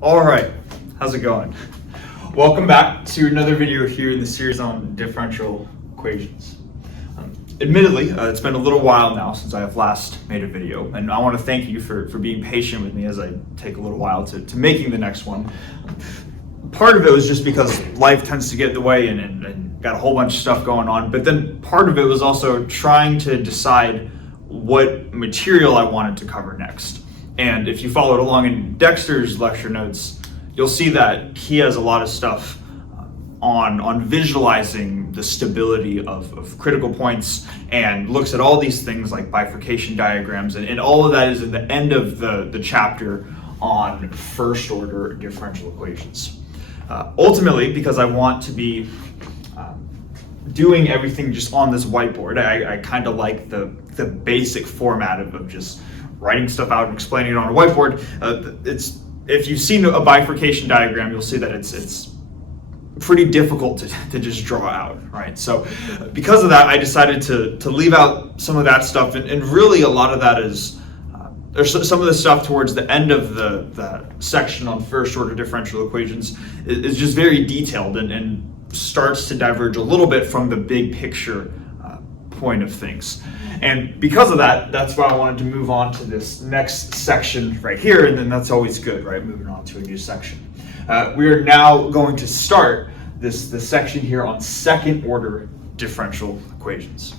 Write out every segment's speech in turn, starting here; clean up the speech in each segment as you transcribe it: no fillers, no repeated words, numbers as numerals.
All right, how's it going? Welcome back to another video here in the series on differential equations. Admittedly, it's been a little while now since I have last made a video, and I want to thank you for being patient with me as I take a little while to making the next one. Part of it was just because life tends to get in the way and got a whole bunch of stuff going on, but then part of it was also trying to decide what material I wanted to cover next. And if you followed along in Dexter's lecture notes, you'll see that he has a lot of stuff on visualizing the stability of critical points and looks at all these things like bifurcation diagrams, and all of that is at the end of the chapter on first order differential equations. Ultimately, because I want to be doing everything just on this whiteboard, I kind of like the basic format of just writing stuff out and explaining it on a whiteboard. If you've seen a bifurcation diagram, you'll see that it's pretty difficult to just draw out, right? So because of that, I decided to leave out some of that stuff, and really a lot of that is there's some of the stuff towards the end of the section on first order differential equations is just very detailed and starts to diverge a little bit from the big picture point of things. And because of that, that's why I wanted to move on to this next section right here, and then that's always good, right? Moving on to a new section. We are now going to start the section here on second order differential equations.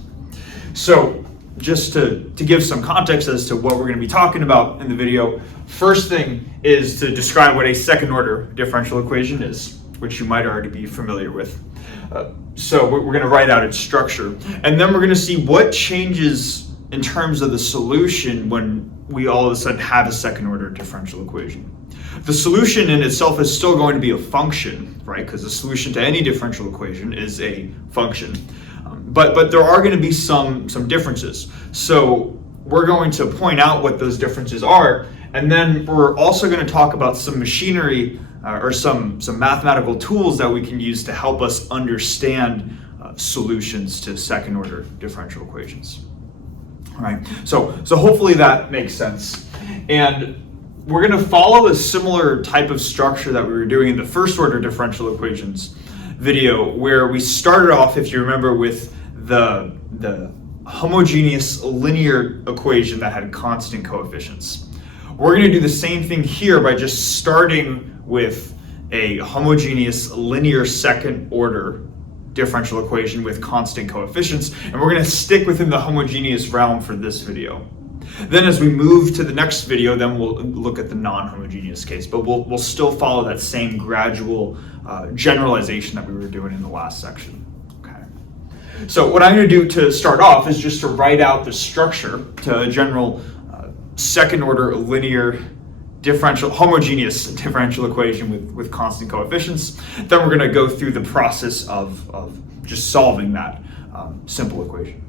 So just to give some context as to what we're going to be talking about in the video, first thing is to describe what a second order differential equation is, which you might already be familiar with. So we're going to write out its structure, and then we're going to see what changes in terms of the solution when we all of a sudden have a second order differential equation. The solution in itself is still going to be a function, right? Because the solution to any differential equation is a function. But there are going to be some differences. So we're going to point out what those differences are, and then we're also going to talk about some machinery or some mathematical tools that we can use to help us understand solutions to second order differential equations. All right, so hopefully that makes sense. And we're going to follow a similar type of structure that we were doing in the first order differential equations video, where we started off, if you remember, with the homogeneous linear equation that had constant coefficients. We're going to do the same thing here by just starting with a homogeneous linear second order differential equation with constant coefficients, and we're going to stick within the homogeneous realm for this video. Then as we move to the next video, then we'll look at the non-homogeneous case, but we'll still follow that same gradual generalization that we were doing in the last section. Okay. So what I'm going to do to start off is just to write out the structure to a general second order linear homogeneous differential equation with constant coefficients. Then we're going to go through the process of just solving that simple equation.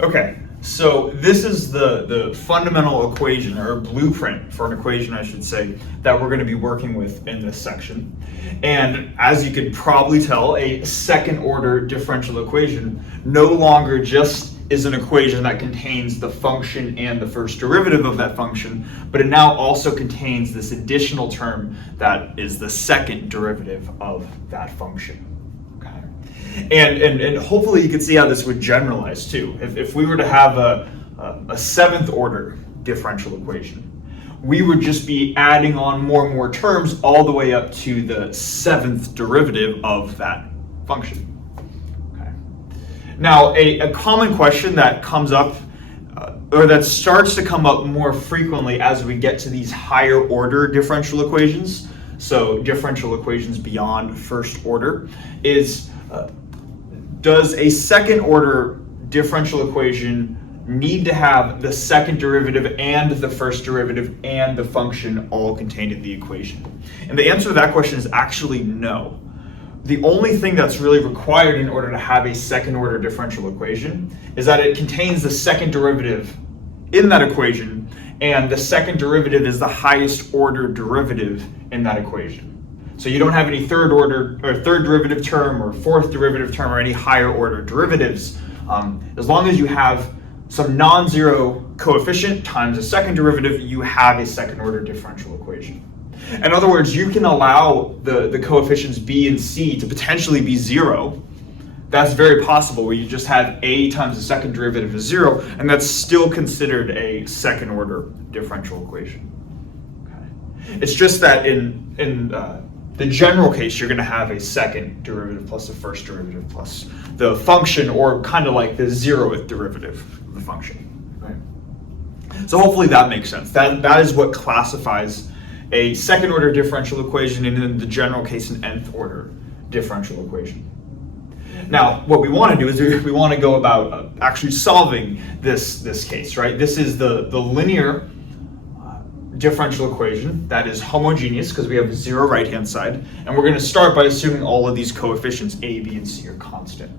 Okay, so this is the fundamental equation, or blueprint for an equation, I should say, that we're going to be working with in this section. And as you could probably tell, a second order differential equation no longer just is an equation that contains the function and the first derivative of that function, but it now also contains this additional term that is the second derivative of that function. And hopefully you can see how this would generalize too. If we were to have a seventh order differential equation, we would just be adding on more and more terms all the way up to the seventh derivative of that function. Okay. Now, a common question that comes up, or that starts to come up more frequently as we get to these higher order differential equations, so differential equations beyond first order, is does a second order differential equation need to have the second derivative and the first derivative and the function all contained in the equation? And the answer to that question is actually no. The only thing that's really required in order to have a second order differential equation is that it contains the second derivative in that equation, and the second derivative is the highest order derivative in that equation. So you don't have any third order or third derivative term or fourth derivative term or any higher order derivatives. As long as you have some non-zero coefficient times a second derivative, you have a second order differential equation. In other words, you can allow the coefficients b and c to potentially be zero. That's very possible, where you just have a times the second derivative is zero, and that's still considered a second order differential equation. Okay. It's just that in the general case, you're going to have a second derivative plus a first derivative plus the function, or kind of like the zeroth derivative of the function. Right? So hopefully that makes sense. That is what classifies a second order differential equation, and in the general case, an nth order differential equation. Now, what we want to do is we want to go about actually solving this case, right? This is the linear differential equation that is homogeneous because we have a zero right-hand side, and we're going to start by assuming all of these coefficients a, b, and c are constant.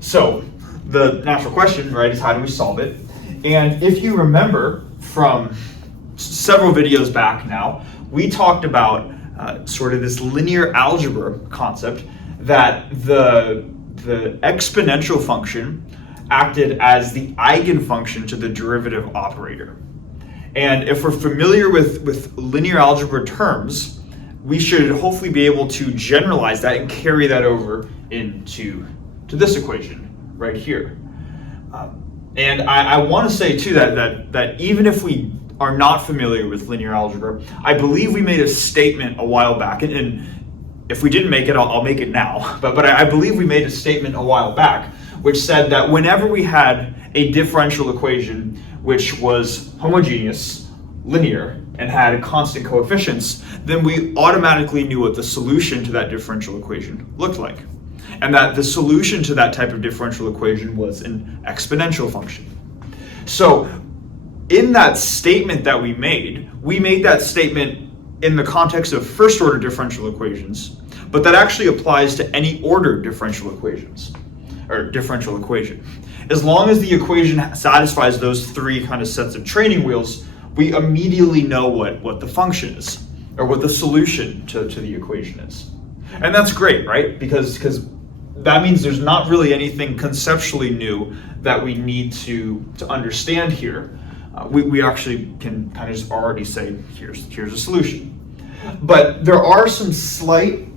So the natural question, right, is how do we solve it? And if you remember from several videos back now, we talked about sort of this linear algebra concept, that the exponential function acted as the eigenfunction to the derivative operator. And if we're familiar with linear algebra terms, we should hopefully be able to generalize that and carry that over into this equation right here. And I want to say too that even if we are not familiar with linear algebra, I believe we made a statement a while back, and if we didn't make it, I'll make it now. But I believe we made a statement a while back which said that whenever we had a differential equation which was homogeneous, linear, and had constant coefficients, then we automatically knew what the solution to that differential equation looked like. And that the solution to that type of differential equation was an exponential function. So in that statement that we made that statement in the context of first order differential equations, but that actually applies to any ordered differential equations, or differential equation. As long as the equation satisfies those three kind of sets of training wheels, we immediately know what the function is, or what the solution to the equation is. And that's great, right? Because that means there's not really anything conceptually new that we need to understand here. We actually can kind of just already say, here's a solution. But there are some slight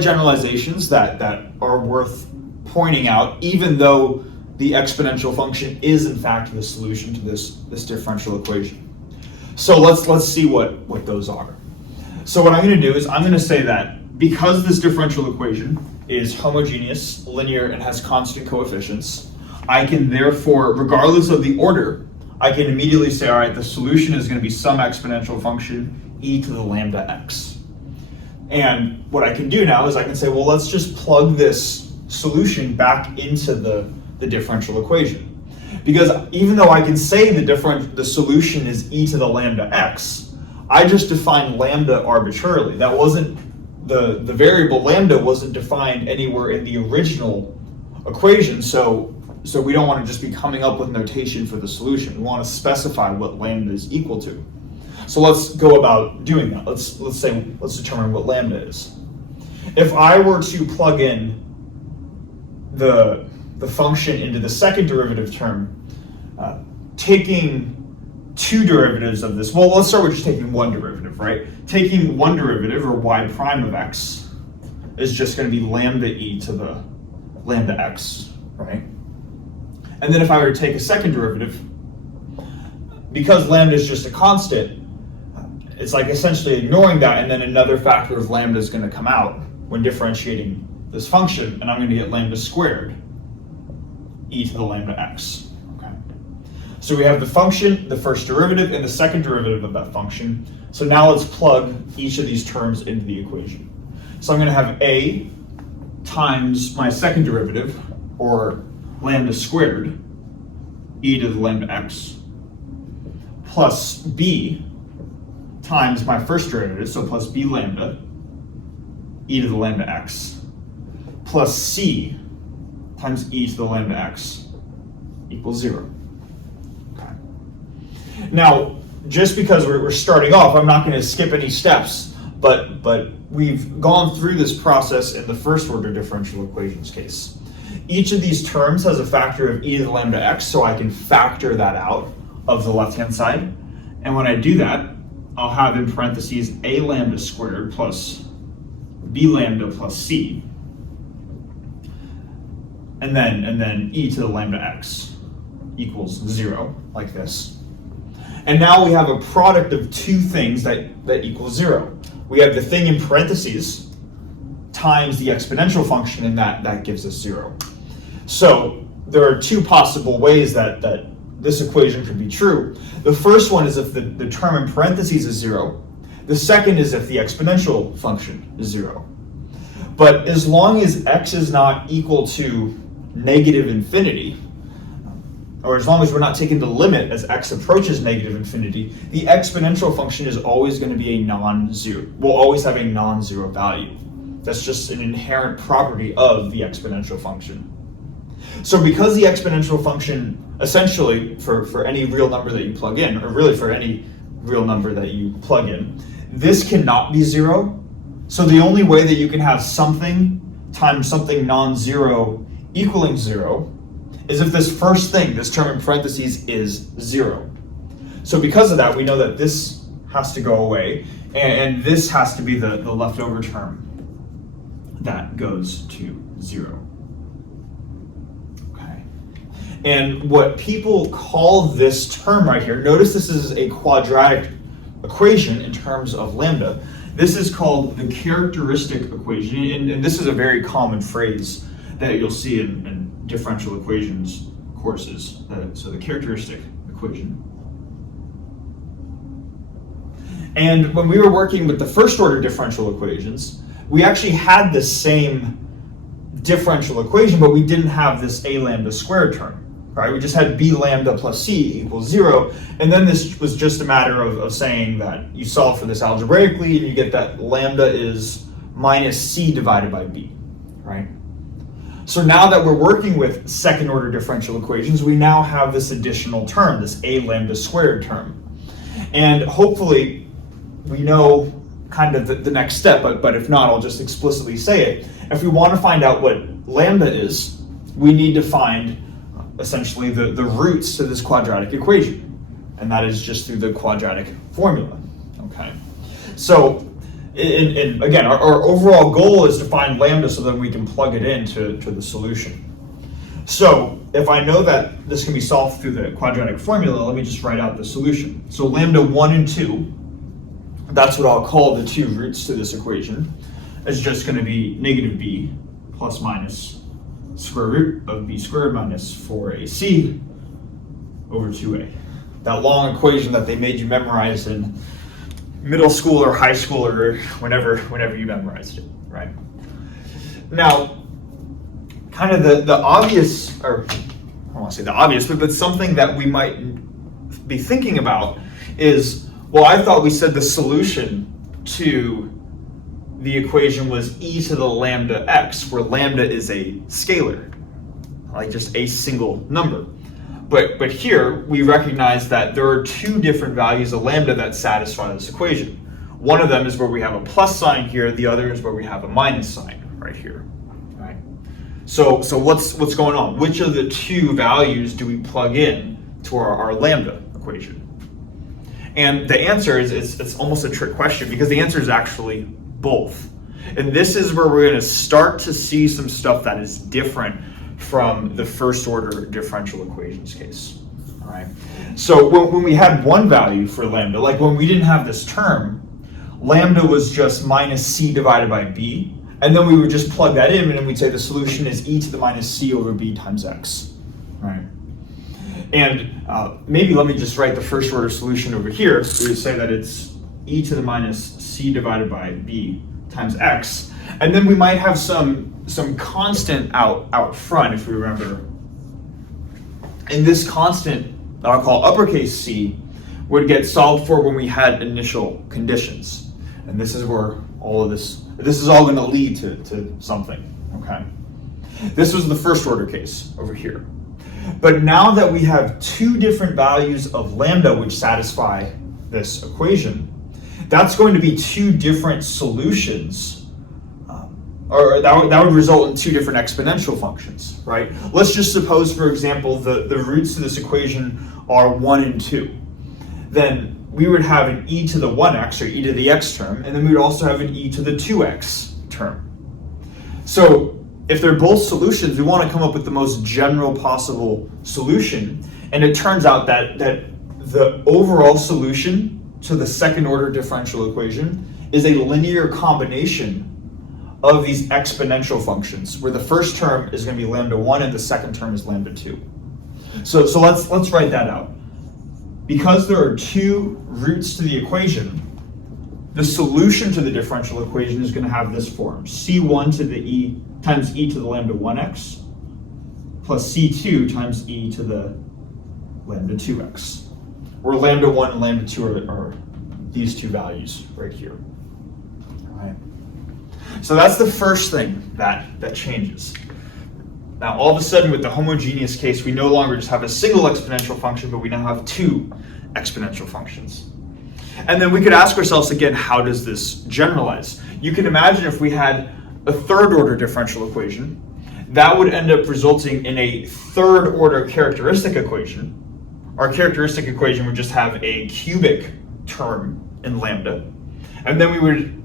generalizations that are worth pointing out, even though the exponential function is in fact the solution to this differential equation. So let's see what those are. So what I'm going to do is I'm going to say that because this differential equation is homogeneous, linear, and has constant coefficients, I can therefore, regardless of the order, I can immediately say, all right, the solution is going to be some exponential function e to the lambda x. And what I can do now is I can say, well, let's just plug this solution back into the differential equation. Because even though I can say the solution is e to the lambda x, I just defined lambda arbitrarily. That wasn't, the variable lambda wasn't defined anywhere in the original equation, so we don't want to just be coming up with notation for the solution. We want to specify what lambda is equal to. So let's go about doing that. Let's determine what lambda is. If I were to plug in the function into the second derivative term, taking two derivatives of this, well, let's start with just taking one derivative, right? Taking one derivative, or y prime of x, is just going to be lambda e to the lambda x, right? And then if I were to take a second derivative, because lambda is just a constant, it's like essentially ignoring that, and then another factor of lambda is going to come out when differentiating this function, and I'm going to get lambda squared e to the lambda x. Okay. So we have the function, the first derivative, and the second derivative of that function. So now let's plug each of these terms into the equation. So I'm going to have a times my second derivative, or lambda squared, e to the lambda x, plus b times my first derivative, so plus b lambda, e to the lambda x, plus c times e to the lambda x equals 0. Okay. Now, just because we're starting off, I'm not going to skip any steps, but we've gone through this process in the first order differential equations case. each of these terms has a factor of e to the lambda x, so I can factor that out of the left-hand side. And when I do that, I'll have in parentheses a lambda squared plus b lambda plus c, and then e to the lambda x equals 0, like this. And now we have a product of two things that equals 0. We have the thing in parentheses times the exponential function, and that gives us 0. So there are two possible ways that this equation could be true. The first one is if the term in parentheses is 0. The second is if the exponential function is 0. But as long as x is not equal to negative infinity, or as long as we're not taking the limit as x approaches negative infinity, the exponential function is always going to be a non-zero. We'll always have a non-zero value. That's just an inherent property of the exponential function. So because the exponential function, essentially, for any real number that you plug in, or really for any real number that you plug in, this cannot be 0. So the only way that you can have something times something non-zero equaling 0 is if this first thing, this term in parentheses, is 0. So because of that, we know that this has to go away, and this has to be the leftover term that goes to 0. Okay. And what people call this term right here, notice this is a quadratic equation in terms of lambda. This is called the characteristic equation, and this is a very common phrase that you'll see in differential equations courses. So the characteristic equation. And when we were working with the first order differential equations, we actually had the same differential equation, but we didn't have this a lambda squared term, right? We just had b lambda plus c equals 0. And then this was just a matter of saying that you solve for this algebraically and you get that lambda is minus c divided by b, right? So now that we're working with second order differential equations, we now have this additional term, this a lambda squared term. And hopefully we know kind of the next step, but if not, I'll just explicitly say it. If we want to find out what lambda is, we need to find essentially the roots to this quadratic equation. And that is just through the quadratic formula, okay? So, again, our overall goal is to find lambda so that we can plug it into the solution. So if I know that this can be solved through the quadratic formula, let me just write out the solution. So lambda 1 and 2, that's what I'll call the two roots to this equation, is just going to be negative b plus minus square root of b squared minus 4ac over 2a. That long equation that they made you memorize in middle school or high school or whenever you memorized it, right? Now, kind of the obvious, or I don't want to say the obvious, but something that we might be thinking about is, well, I thought we said the solution to the equation was e to the lambda x, where lambda is a scalar, like just a single number. But here we recognize that there are two different values of lambda that satisfy this equation. One of them is where we have a plus sign here, the other is where we have a minus sign right here. Right? So what's going on? Which of the two values do we plug in to our lambda equation? And the answer is it's almost a trick question, because the answer is actually both. And this is where we're going to start to see some stuff that is different from the first order differential equations case. All right. So when we had one value for lambda, like when we didn't have this term, lambda was just minus c divided by b, and then we would just plug that in, and then we'd say the solution is e to the minus c over b times x. Right. And maybe let me just write the first order solution over here. We would say that it's e to the minus c divided by b times x, and then we might have some constant out front, if we remember. And this constant that I'll call uppercase C would get solved for when we had initial conditions. And this is where all of this is all going to lead to something, okay? This was the first order case over here. But now that we have two different values of lambda which satisfy this equation, that's going to be two different solutions or that would result in two different exponential functions, right? Let's just suppose, for example, the roots to this equation are 1 and 2. Then we would have an e to the 1x, or e to the x term, and then we would also have an e to the 2x term. So if they're both solutions, we want to come up with the most general possible solution, and it turns out that the overall solution to the second order differential equation is a linear combination of these exponential functions, where the first term is going to be lambda 1 and the second term is lambda 2. So let's write that out. Because there are two roots to the equation, the solution to the differential equation is going to have this form: c1 to the e times e to the lambda 1x plus c2 times e to the lambda 2x, where lambda 1 and lambda 2 are these two values right here. All right. So that's the first thing that changes. Now, all of a sudden, with the homogeneous case, we no longer just have a single exponential function, but we now have two exponential functions. And then we could ask ourselves again, how does this generalize? You can imagine if we had a third order differential equation, that would end up resulting in a third order characteristic equation. Our characteristic equation would just have a cubic term in lambda, and then we would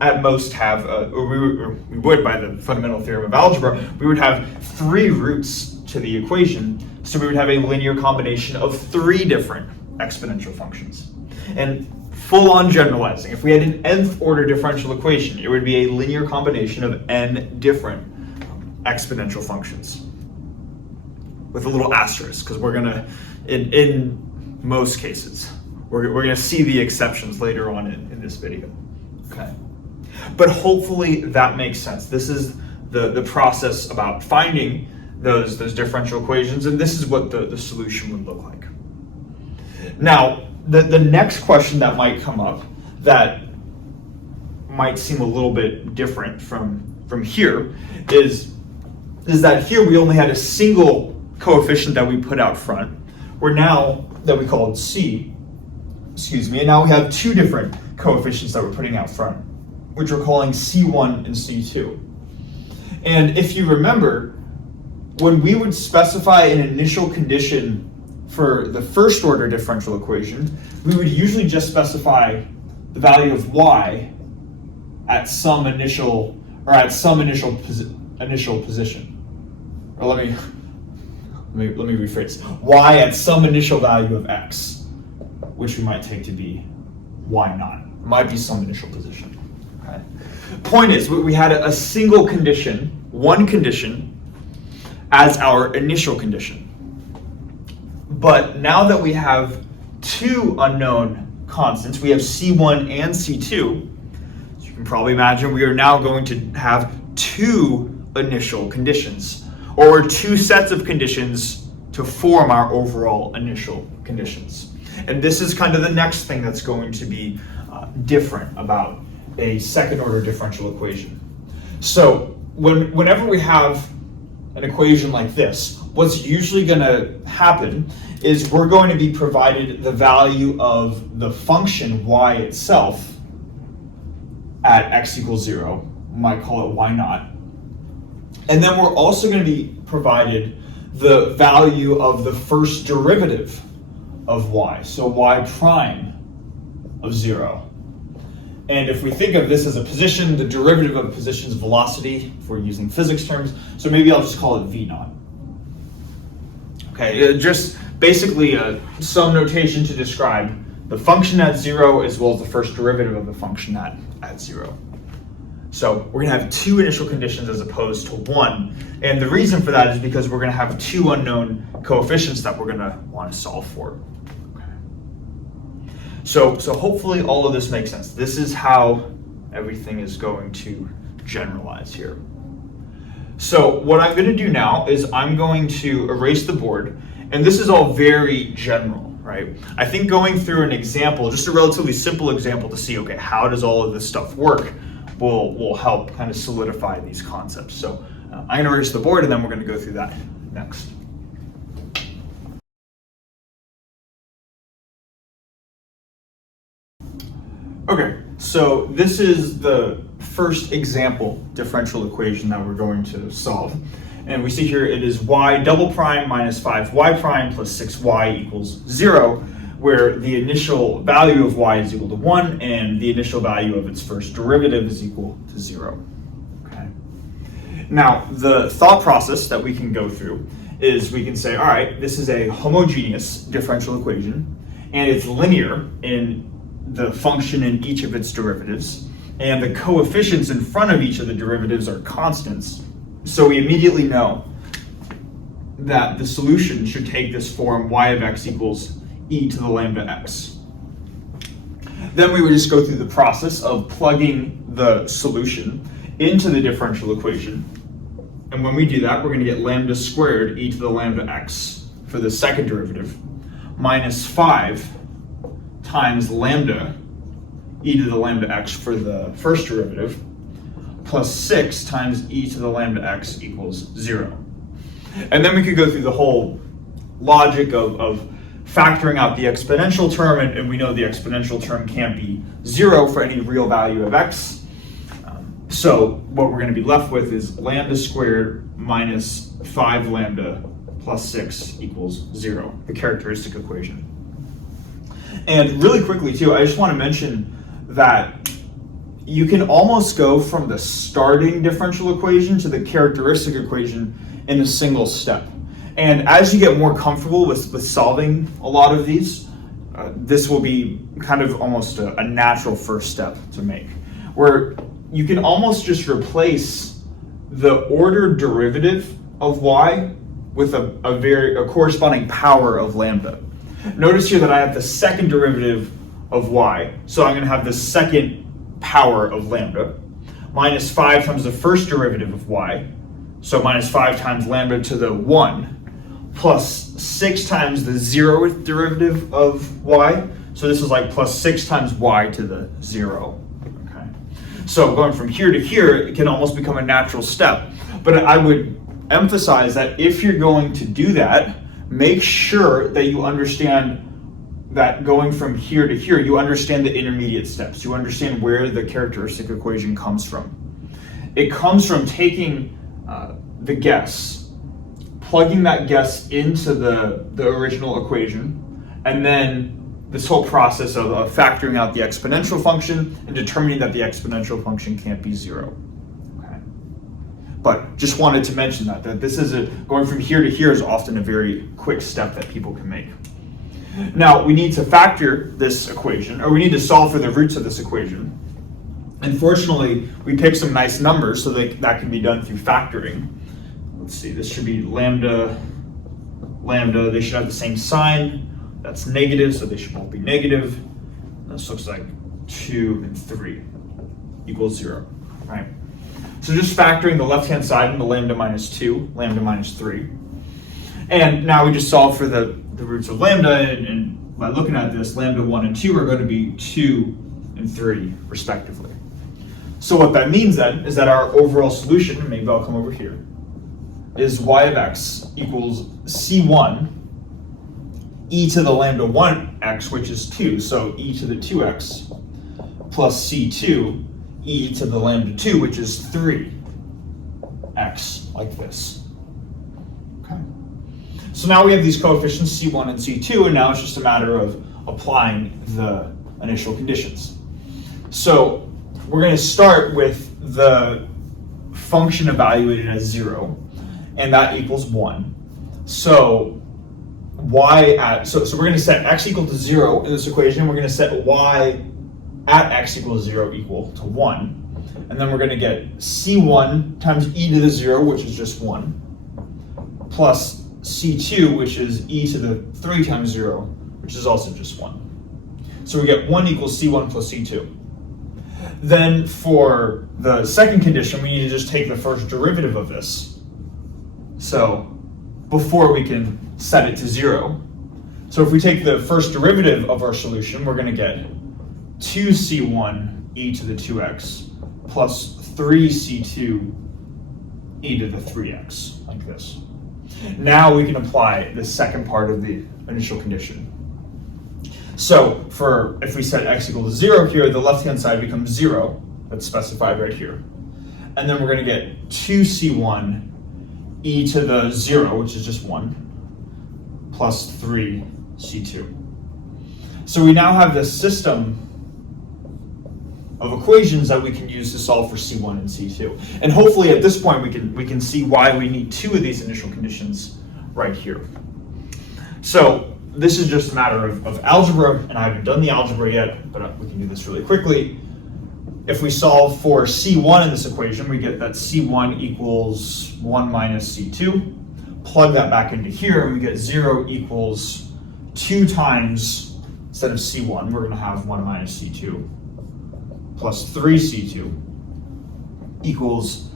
at most have, we would by the fundamental theorem of algebra, we would have three roots to the equation, so we would have a linear combination of three different exponential functions. And full on generalizing, if we had an nth order differential equation, it would be a linear combination of n different exponential functions, with a little asterisk, because we're gonna, in most cases, we're gonna see the exceptions later on in this video. Okay. But hopefully that makes sense. This is the process about finding those differential equations, and this is what the solution would look like. Now, the next question that might come up that might seem a little bit different from here is that here we only had a single coefficient that we put out front, where now that we called c, and now we have two different coefficients that we're putting out front, which we're calling C1 and C2. And if you remember, when we would specify an initial condition for the first order differential equation, we would usually just specify the value of y at some initial position. Or let me rephrase. Y at some initial value of x, which we might take to be y naught. It might be some initial position. Okay. Point is, we had a single condition, one condition, as our initial condition. But now that we have two unknown constants, we have C1 and C2, as you can probably imagine, we are now going to have two initial conditions, or two sets of conditions to form our overall initial conditions. And this is kind of the next thing that's going to be different about a second order differential equation. So whenever we have an equation like this, what's usually going to happen is we're going to be provided the value of the function y itself at x equals 0. We might call it y naught. And then we're also going to be provided the value of the first derivative of y, so y prime of 0. And if we think of this as a position, the derivative of a position is velocity, if we're using physics terms, so maybe I'll just call it v naught. Okay, just basically some notation to describe the function at 0 as well as the first derivative of the function at 0. So we're going to have two initial conditions as opposed to one. And the reason for that is because we're going to have two unknown coefficients that we're going to want to solve for. Okay. So hopefully all of this makes sense. This is how everything is going to generalize here. So what I'm going to do now is I'm going to erase the board. And this is all very general, right? I think going through an example, just a relatively simple example to see, okay, how does all of this stuff work, will help kind of solidify these concepts. So I'm going to erase the board, and then we're going to go through that next. Okay, so this is the first example differential equation that we're going to solve. And we see here it is y double prime minus 5y prime plus 6y equals 0, where the initial value of y is equal to 1 and the initial value of its first derivative is equal to 0. Okay. Now, the thought process that we can go through is we can say, all right, this is a homogeneous differential equation, and it's linear in the function in each of its derivatives, and the coefficients in front of each of the derivatives are constants. So we immediately know that the solution should take this form y of x equals e to the lambda x. Then we would just go through the process of plugging the solution into the differential equation. And when we do that, we're going to get lambda squared e to the lambda x for the second derivative, minus 5 times lambda e to the lambda x for the first derivative, plus 6 times e to the lambda x equals 0. And then we could go through the whole logic of factoring out the exponential term, and we know the exponential term can't be 0 for any real value of x. So what we're going to be left with is lambda squared minus 5 lambda plus 6 equals 0, the characteristic equation. And really quickly too, I just want to mention that you can almost go from the starting differential equation to the characteristic equation in a single step. And as you get more comfortable with solving a lot of these, this will be kind of almost a natural first step to make, where you can almost just replace the ordered derivative of y with a corresponding power of lambda. Notice here that I have the second derivative of y, so I'm going to have the second power of lambda, minus 5 times the first derivative of y, so minus 5 times lambda to the 1, plus 6 times the 0th derivative of y, so this is like plus 6 times y to the 0. Okay. So going from here to here, it can almost become a natural step. But I would emphasize that if you're going to do that, make sure that you understand that going from here to here, you understand the intermediate steps. You understand where the characteristic equation comes from. It comes from taking the guess, plugging that guess into the original equation, and then this whole process of factoring out the exponential function and determining that the exponential function can't be 0. Okay. But just wanted to mention that this is going from here to here is often a very quick step that people can make. Now, we need to factor this equation, or we need to solve for the roots of this equation. Unfortunately, we picked some nice numbers so that can be done through factoring. Let's see, this should be lambda, they should have the same sign. That's negative, so they should both be negative. This looks like 2 and 3 equals 0, right? So just factoring the left-hand side into lambda minus 2, lambda minus 3. And now we just solve for the roots of lambda, and by looking at this, lambda 1 and 2 are going to be 2 and 3, respectively. So what that means then is that our overall solution, maybe I'll come over here, is y of x equals c1 e to the lambda 1x, which is 2, so e to the 2x, plus c2 e to the lambda 2, which is 3x, like this. Okay. So now we have these coefficients c1 and c2, and now it's just a matter of applying the initial conditions. So we're going to start with the function evaluated as 0, and that equals 1. So we're going to set x equal to 0 in this equation. We're going to set y at x equals 0 equal to 1. And then we're going to get c1 times e to the 0, which is just 1, plus c2, which is e to the 3 times 0, which is also just 1. So we get 1 equals c1 plus c2. Then for the second condition, we need to just take the first derivative of this. So before we can set it to 0. So if we take the first derivative of our solution, we're going to get 2c1 e to the 2x plus 3c2 e to the 3x, like this. Now we can apply the second part of the initial condition. So if we set x equal to 0 here, the left-hand side becomes 0, that's specified right here. And then we're going to get 2c1 e to the 0, which is just 1, plus 3c2. So we now have this system of equations that we can use to solve for C1 and C2. And hopefully at this point we can see why we need two of these initial conditions right here. So this is just a matter of algebra, and I haven't done the algebra yet, but we can do this really quickly. If we solve for C1 in this equation, we get that C1 equals 1 minus C2. Plug that back into here, and we get 0 equals 2 times, instead of C1, we're going to have 1 minus C2 plus 3C2 equals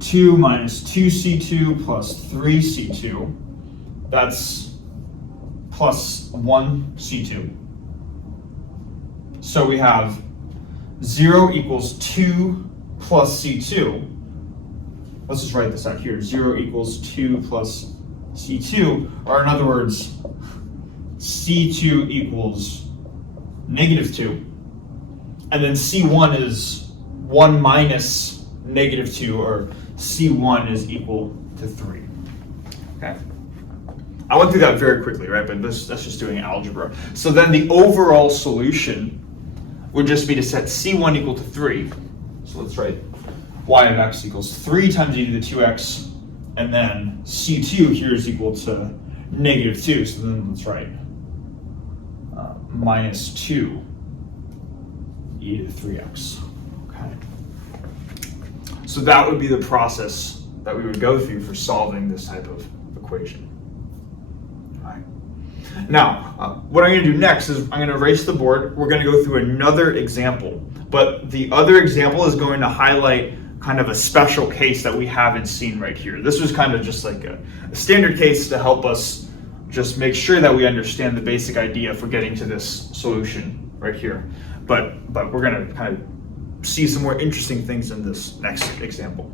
2 minus 2C2 plus 3C2. That's plus 1C2. So we have 0 equals 2 plus C2. Let's just write this out here. 0 equals 2 plus C2, or in other words, C2 equals negative 2. And then C1 is 1 minus negative 2, or C1 is equal to 3. Okay. I went through that very quickly, right? But that's just doing algebra. So then the overall solution would just be to set C1 equal to 3. So let's write y of x equals 3 times e to the 2x, and then C2 here is equal to negative 2. So then let's write minus 2 e to the 3x. Okay. So that would be the process that we would go through for solving this type of equation. All right. Now, what I'm going to do next is I'm going to erase the board. We're going to go through another example, but the other example is going to highlight kind of a special case that we haven't seen right here. This was kind of just like a standard case to help us just make sure that we understand the basic idea for getting to this solution right here. But we're going to kind of see some more interesting things in this next example.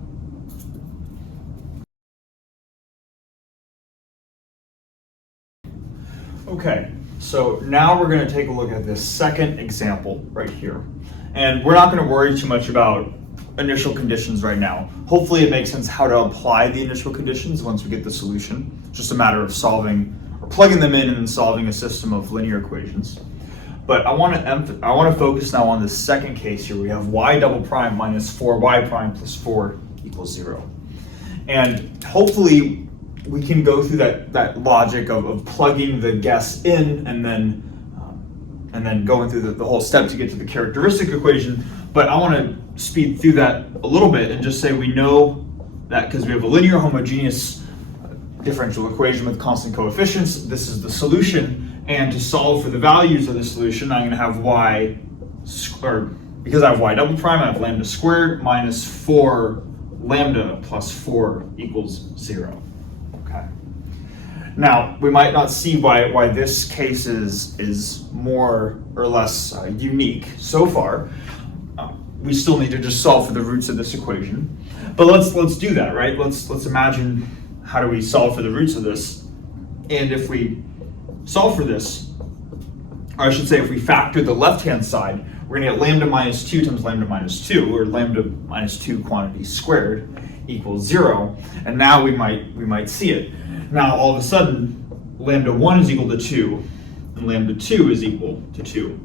Okay, so now we're going to take a look at this second example right here. And we're not going to worry too much about initial conditions right now. Hopefully it makes sense how to apply the initial conditions once we get the solution. It's just a matter of solving or plugging them in and then solving a system of linear equations. But I want to focus now on the second case here. We have y double prime minus 4y prime plus 4 equals 0. And hopefully we can go through that logic of plugging the guess in and then going through the whole step to get to the characteristic equation. But I want to speed through that a little bit and just say we know that because we have a linear homogeneous differential equation with constant coefficients, this is the solution. And to solve for the values of the solution, I'm going to have y squared, because I have y double prime, I have lambda squared minus 4 lambda plus 4 equals 0. Okay. Now, we might not see why this case is more or less unique so far. We still need to just solve for the roots of this equation. But let's do that, right? Let's imagine how do we solve for the roots of this. And if we solve for this, or I should say if we factor the left-hand side, we're going to get lambda minus 2 times lambda minus 2, or lambda minus 2 quantity squared equals 0. And now we might see it. Now all of a sudden, lambda 1 is equal to 2, and lambda 2 is equal to 2.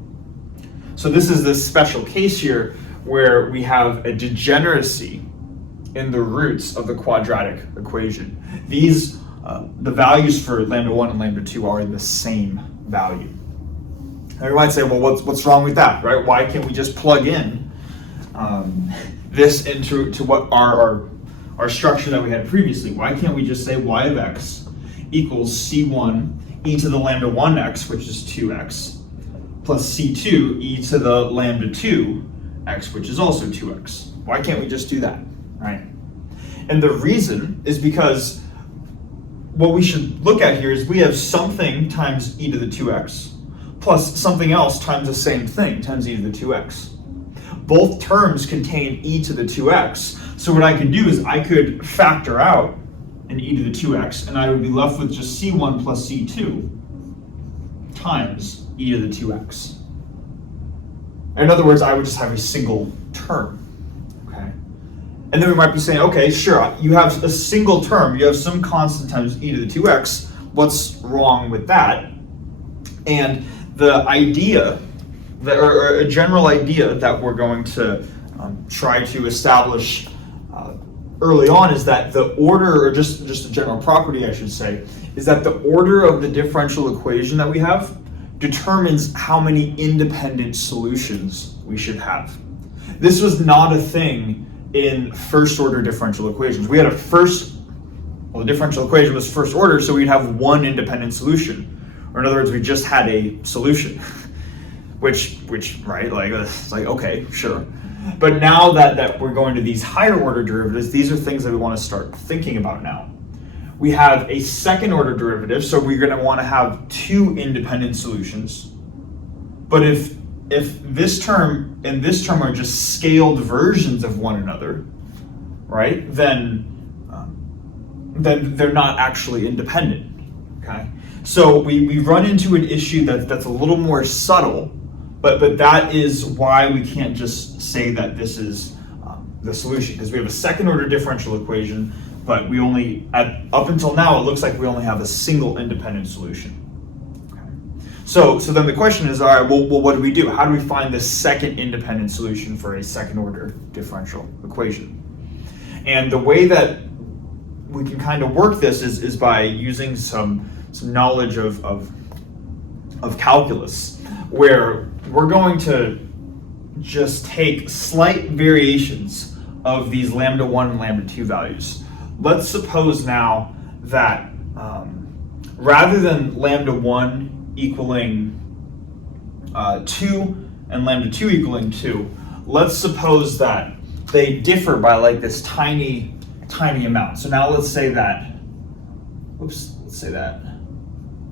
So this is this special case here where we have a degeneracy in the roots of the quadratic equation. These the values for lambda 1 and lambda 2 are the same value. Now you might say, well, what's wrong with that, right? Why can't we just plug in this into what our structure that we had previously? Why can't we just say y of x equals c1 e to the lambda 1x, which is 2x, plus c2 e to the lambda 2x, which is also 2x? Why can't we just do that, right? And the reason is because what we should look at here is we have something times e to the 2x plus something else times the same thing times e to the 2x. Both terms contain e to the 2x. So what I could do is I could factor out an e to the 2x and I would be left with just c1 plus c2 times e to the 2x. In other words, I would just have a single term. And then we might be saying, okay, sure, you have a single term, you have some constant times e to the 2x. What's wrong with that? And the idea, or a general idea that we're going to try to establish early on is that the order, or just a general property, I should say, is that the order of the differential equation that we have determines how many independent solutions we should have. This was not a thing in first order differential equations. We had the differential equation was first order, so we'd have one independent solution. Or in other words, we just had a solution, which, right, like, it's like, okay, sure. But now that we're going to these higher order derivatives, these are things that we want to start thinking about now. We have a second order derivative, so we're going to want to have two independent solutions. But if this term and this term are just scaled versions of one another, right, then they're not actually independent, okay? So we run into an issue that's a little more subtle, but that is why we can't just say that this is the solution, because we have a second order differential equation, but we only, up until now, it looks like we only have a single independent solution. Okay. So then the question is, all right, well, what do we do? How do we find the second independent solution for a second order differential equation? And the way that we can kind of work this is by using some knowledge of calculus, where we're going to just take slight variations of these lambda 1 and lambda 2 values. Let's suppose now that rather than lambda 1 equaling 2 and lambda 2 equaling 2, let's suppose that they differ by like this tiny amount. So now let's say that,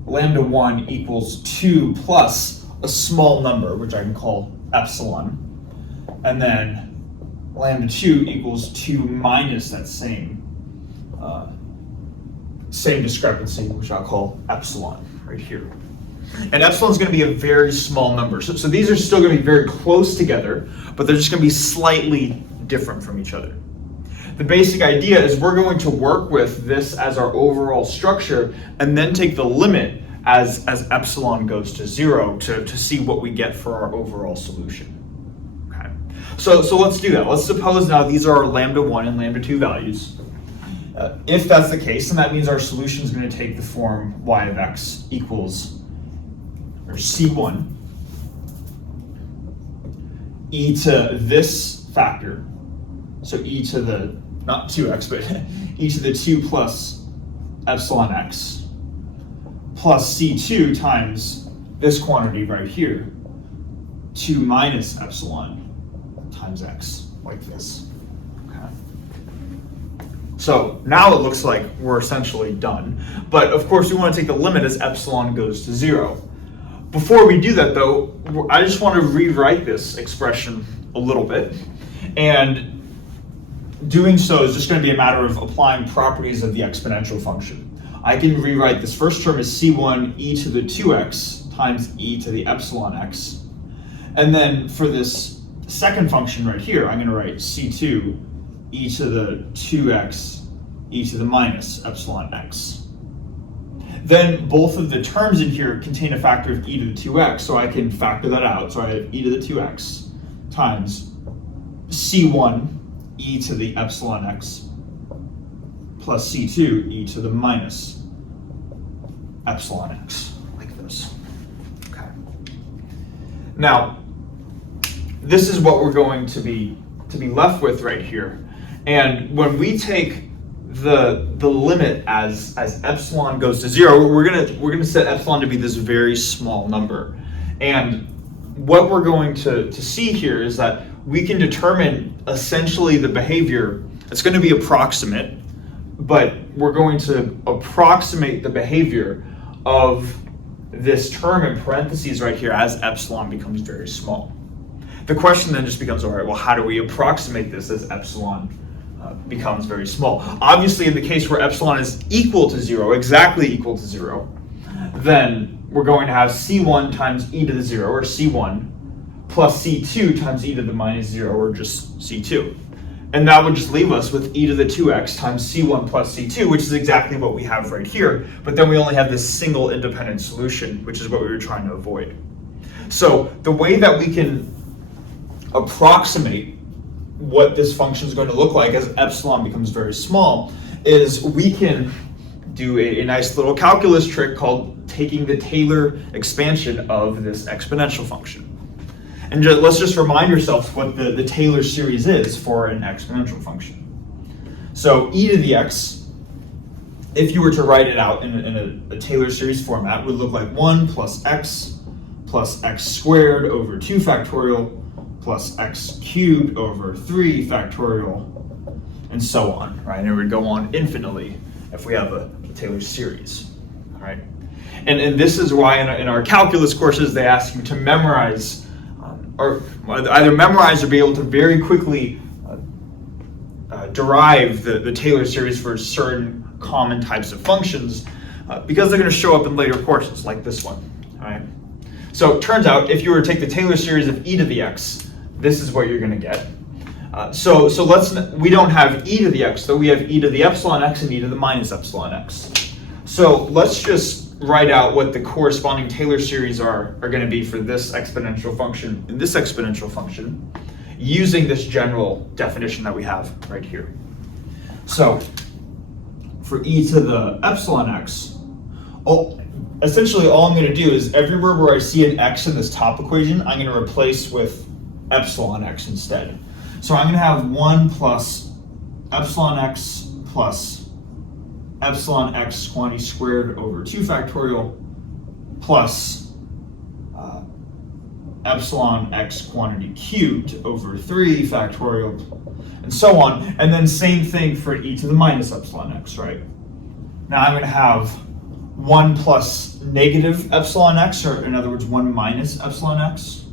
lambda 1 equals 2 plus a small number, which I can call epsilon, and then lambda 2 equals 2 minus that same discrepancy, which I'll call epsilon right here. And epsilon is going to be a very small number. So these are still going to be very close together, but they're just going to be slightly different from each other. The basic idea is we're going to work with this as our overall structure and then take the limit as epsilon goes to 0 to see what we get for our overall solution. Okay. So let's do that. Let's suppose now these are our lambda 1 and lambda 2 values. If that's the case, then that means our solution is going to take the form y of x equals, or c1, e to this factor, so e to the, not 2x, but e to the 2 plus epsilon x, plus c2 times this quantity right here, 2 minus epsilon times x, like this. Okay. So now it looks like we're essentially done, but of course we want to take the limit as epsilon goes to 0. Before we do that though, I just want to rewrite this expression a little bit, and doing so is just going to be a matter of applying properties of the exponential function. I can rewrite this first term as c1 e to the 2x times e to the epsilon x. And then for this second function right here, I'm going to write c2 e to the 2x e to the minus epsilon x. Then both of the terms in here contain a factor of e to the 2x, so I can factor that out. So I have e to the 2x times c1 e to the epsilon x plus c2 e to the minus epsilon x, like this. Okay. Now, this is what we're going to be left with right here. And when we take the limit as epsilon goes to 0, we're gonna set epsilon to be this very small number. And what we're going to see here is that we can determine essentially the behavior. It's going to be approximate, but we're going to approximate the behavior of this term in parentheses right here as epsilon becomes very small. The question then just becomes, all right, well, how do we approximate this as epsilon becomes very small? Obviously, in the case where epsilon is equal to 0, exactly equal to 0, then we're going to have c1 times e to the 0, or c1, plus c2 times e to the minus 0, or just c2. And that would just leave us with e to the 2x times c1 plus c2, which is exactly what we have right here. But then we only have this single independent solution, which is what we were trying to avoid. So the way that we can approximate what this function is going to look like as epsilon becomes very small is we can do a nice little calculus trick called taking the Taylor expansion of this exponential function. And let's just remind ourselves what the Taylor series is for an exponential function. So e to the x, if you were to write it out in a Taylor series format, would look like 1 plus x squared over 2 factorial plus x cubed over 3 factorial, and so on, right? And it would go on infinitely if we have a Taylor series, all right? And this is why in our calculus courses they ask you to memorize, or either memorize or be able to very quickly derive the Taylor series for certain common types of functions, because they're going to show up in later courses like this one, all right? So it turns out if you were to take the Taylor series of e to the x, this is what you're going to get. So we don't have e to the x, though we have e to the epsilon x and e to the minus epsilon x. So let's just write out what the corresponding Taylor series are going to be for this exponential function and this exponential function using this general definition that we have right here. So for e to the epsilon x, essentially all I'm going to do is everywhere where I see an x in this top equation, I'm going to replace with epsilon x instead. So I'm going to have 1 plus epsilon x plus epsilon x quantity squared over 2 factorial plus epsilon x quantity cubed over 3 factorial, and so on. And then same thing for e to the minus epsilon x, right? Now I'm going to have 1 plus negative epsilon x, or in other words 1 minus epsilon x,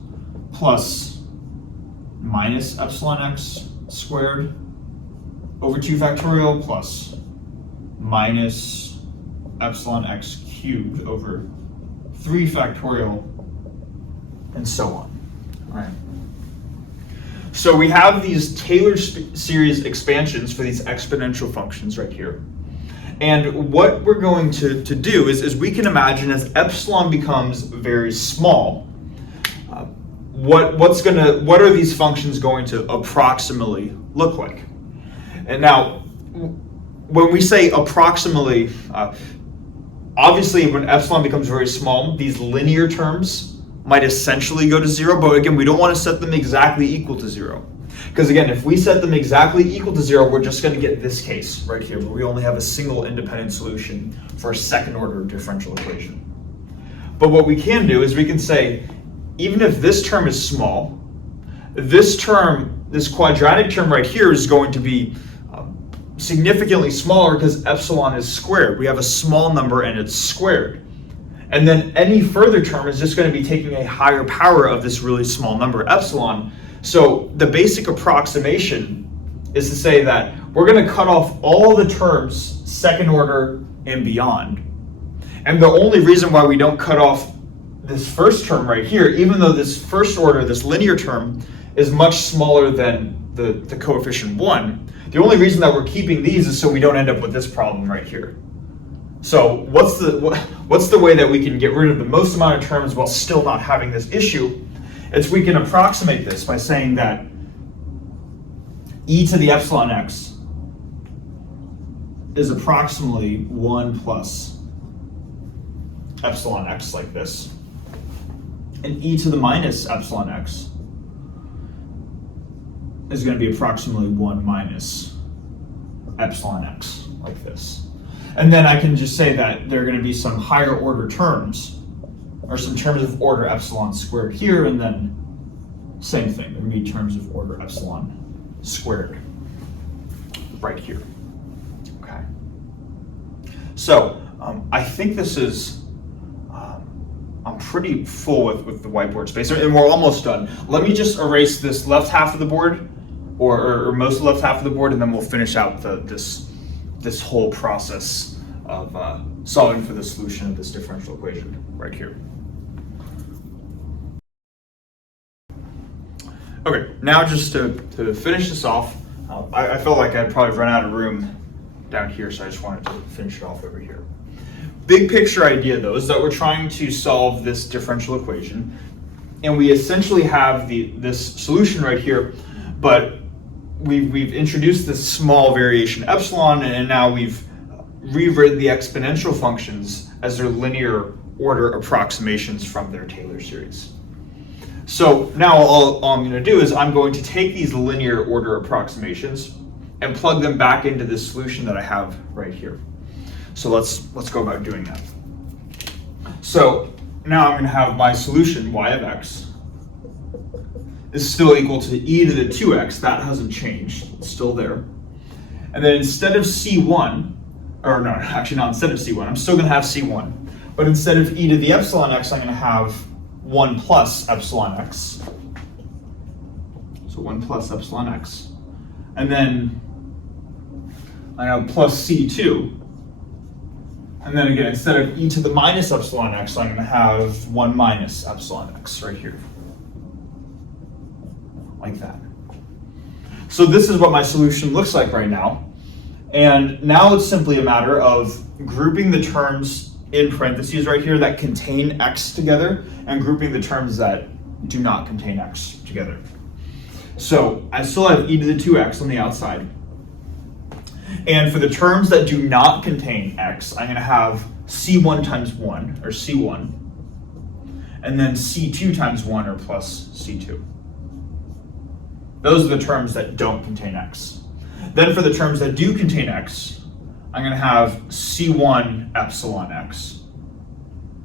plus minus epsilon x squared over 2 factorial plus minus epsilon x cubed over 3 factorial, and so on. All right. So we have these Taylor series expansions for these exponential functions right here. And what we're going to do is we can imagine as epsilon becomes very small, what are these functions going to approximately look like? And now, when we say approximately, obviously when epsilon becomes very small, these linear terms might essentially go to 0, but again, we don't want to set them exactly equal to 0. Because again, if we set them exactly equal to 0, we're just going to get this case right here, where we only have a single independent solution for a second order differential equation. But what we can do is we can say, even if this term is small, this quadratic term right here is going to be significantly smaller because epsilon is squared. We have a small number and it's squared. And then any further term is just going to be taking a higher power of this really small number, epsilon. So the basic approximation is to say that we're going to cut off all the terms second order and beyond. And the only reason why we don't cut off this first term right here, even though this first order, this linear term, is much smaller than the coefficient 1, the only reason that we're keeping these is so we don't end up with this problem right here. So what's the way that we can get rid of the most amount of terms while still not having this issue? It's we can approximate this by saying that e to the epsilon x is approximately 1 plus epsilon x like this. And e to the minus epsilon x is going to be approximately 1 minus epsilon x like this. And then I can just say that there are going to be some higher order terms, or some terms of order epsilon squared here, and then same thing, there will be terms of order epsilon squared right here. Okay. So I think this is, I'm pretty full with the whiteboard space, and we're almost done. Let me just erase this left half of the board, or most of the left half of the board, and then we'll finish out this whole process of solving for the solution of this differential equation right here. Okay, now just to finish this off, I felt like I'd probably run out of room down here, so I just wanted to finish it off over here. Big picture idea, though, is that we're trying to solve this differential equation, and we essentially have this solution right here, but we've introduced this small variation epsilon, and now we've rewritten the exponential functions as their linear order approximations from their Taylor series. So now all I'm going to do is I'm going to take these linear order approximations and plug them back into this solution that I have right here. So let's go about doing that. So now I'm going to have my solution, y of x, is still equal to e to the 2x. That hasn't changed. It's still there. And then instead of c1, or no, actually not instead of c1, I'm still going to have c1. But instead of e to the epsilon x, I'm going to have 1 plus epsilon x. So 1 plus epsilon x. And then I have plus c2. And then again, instead of e to the minus epsilon x, I'm going to have 1 minus epsilon x right here. Like that. So this is what my solution looks like right now. And now it's simply a matter of grouping the terms in parentheses right here that contain x together and grouping the terms that do not contain x together. So I still have e to the 2x on the outside. And for the terms that do not contain x, I'm going to have c1 times 1, or c1, and then c2 times 1, or plus c2. Those are the terms that don't contain x. Then for the terms that do contain x, I'm going to have c1 epsilon x.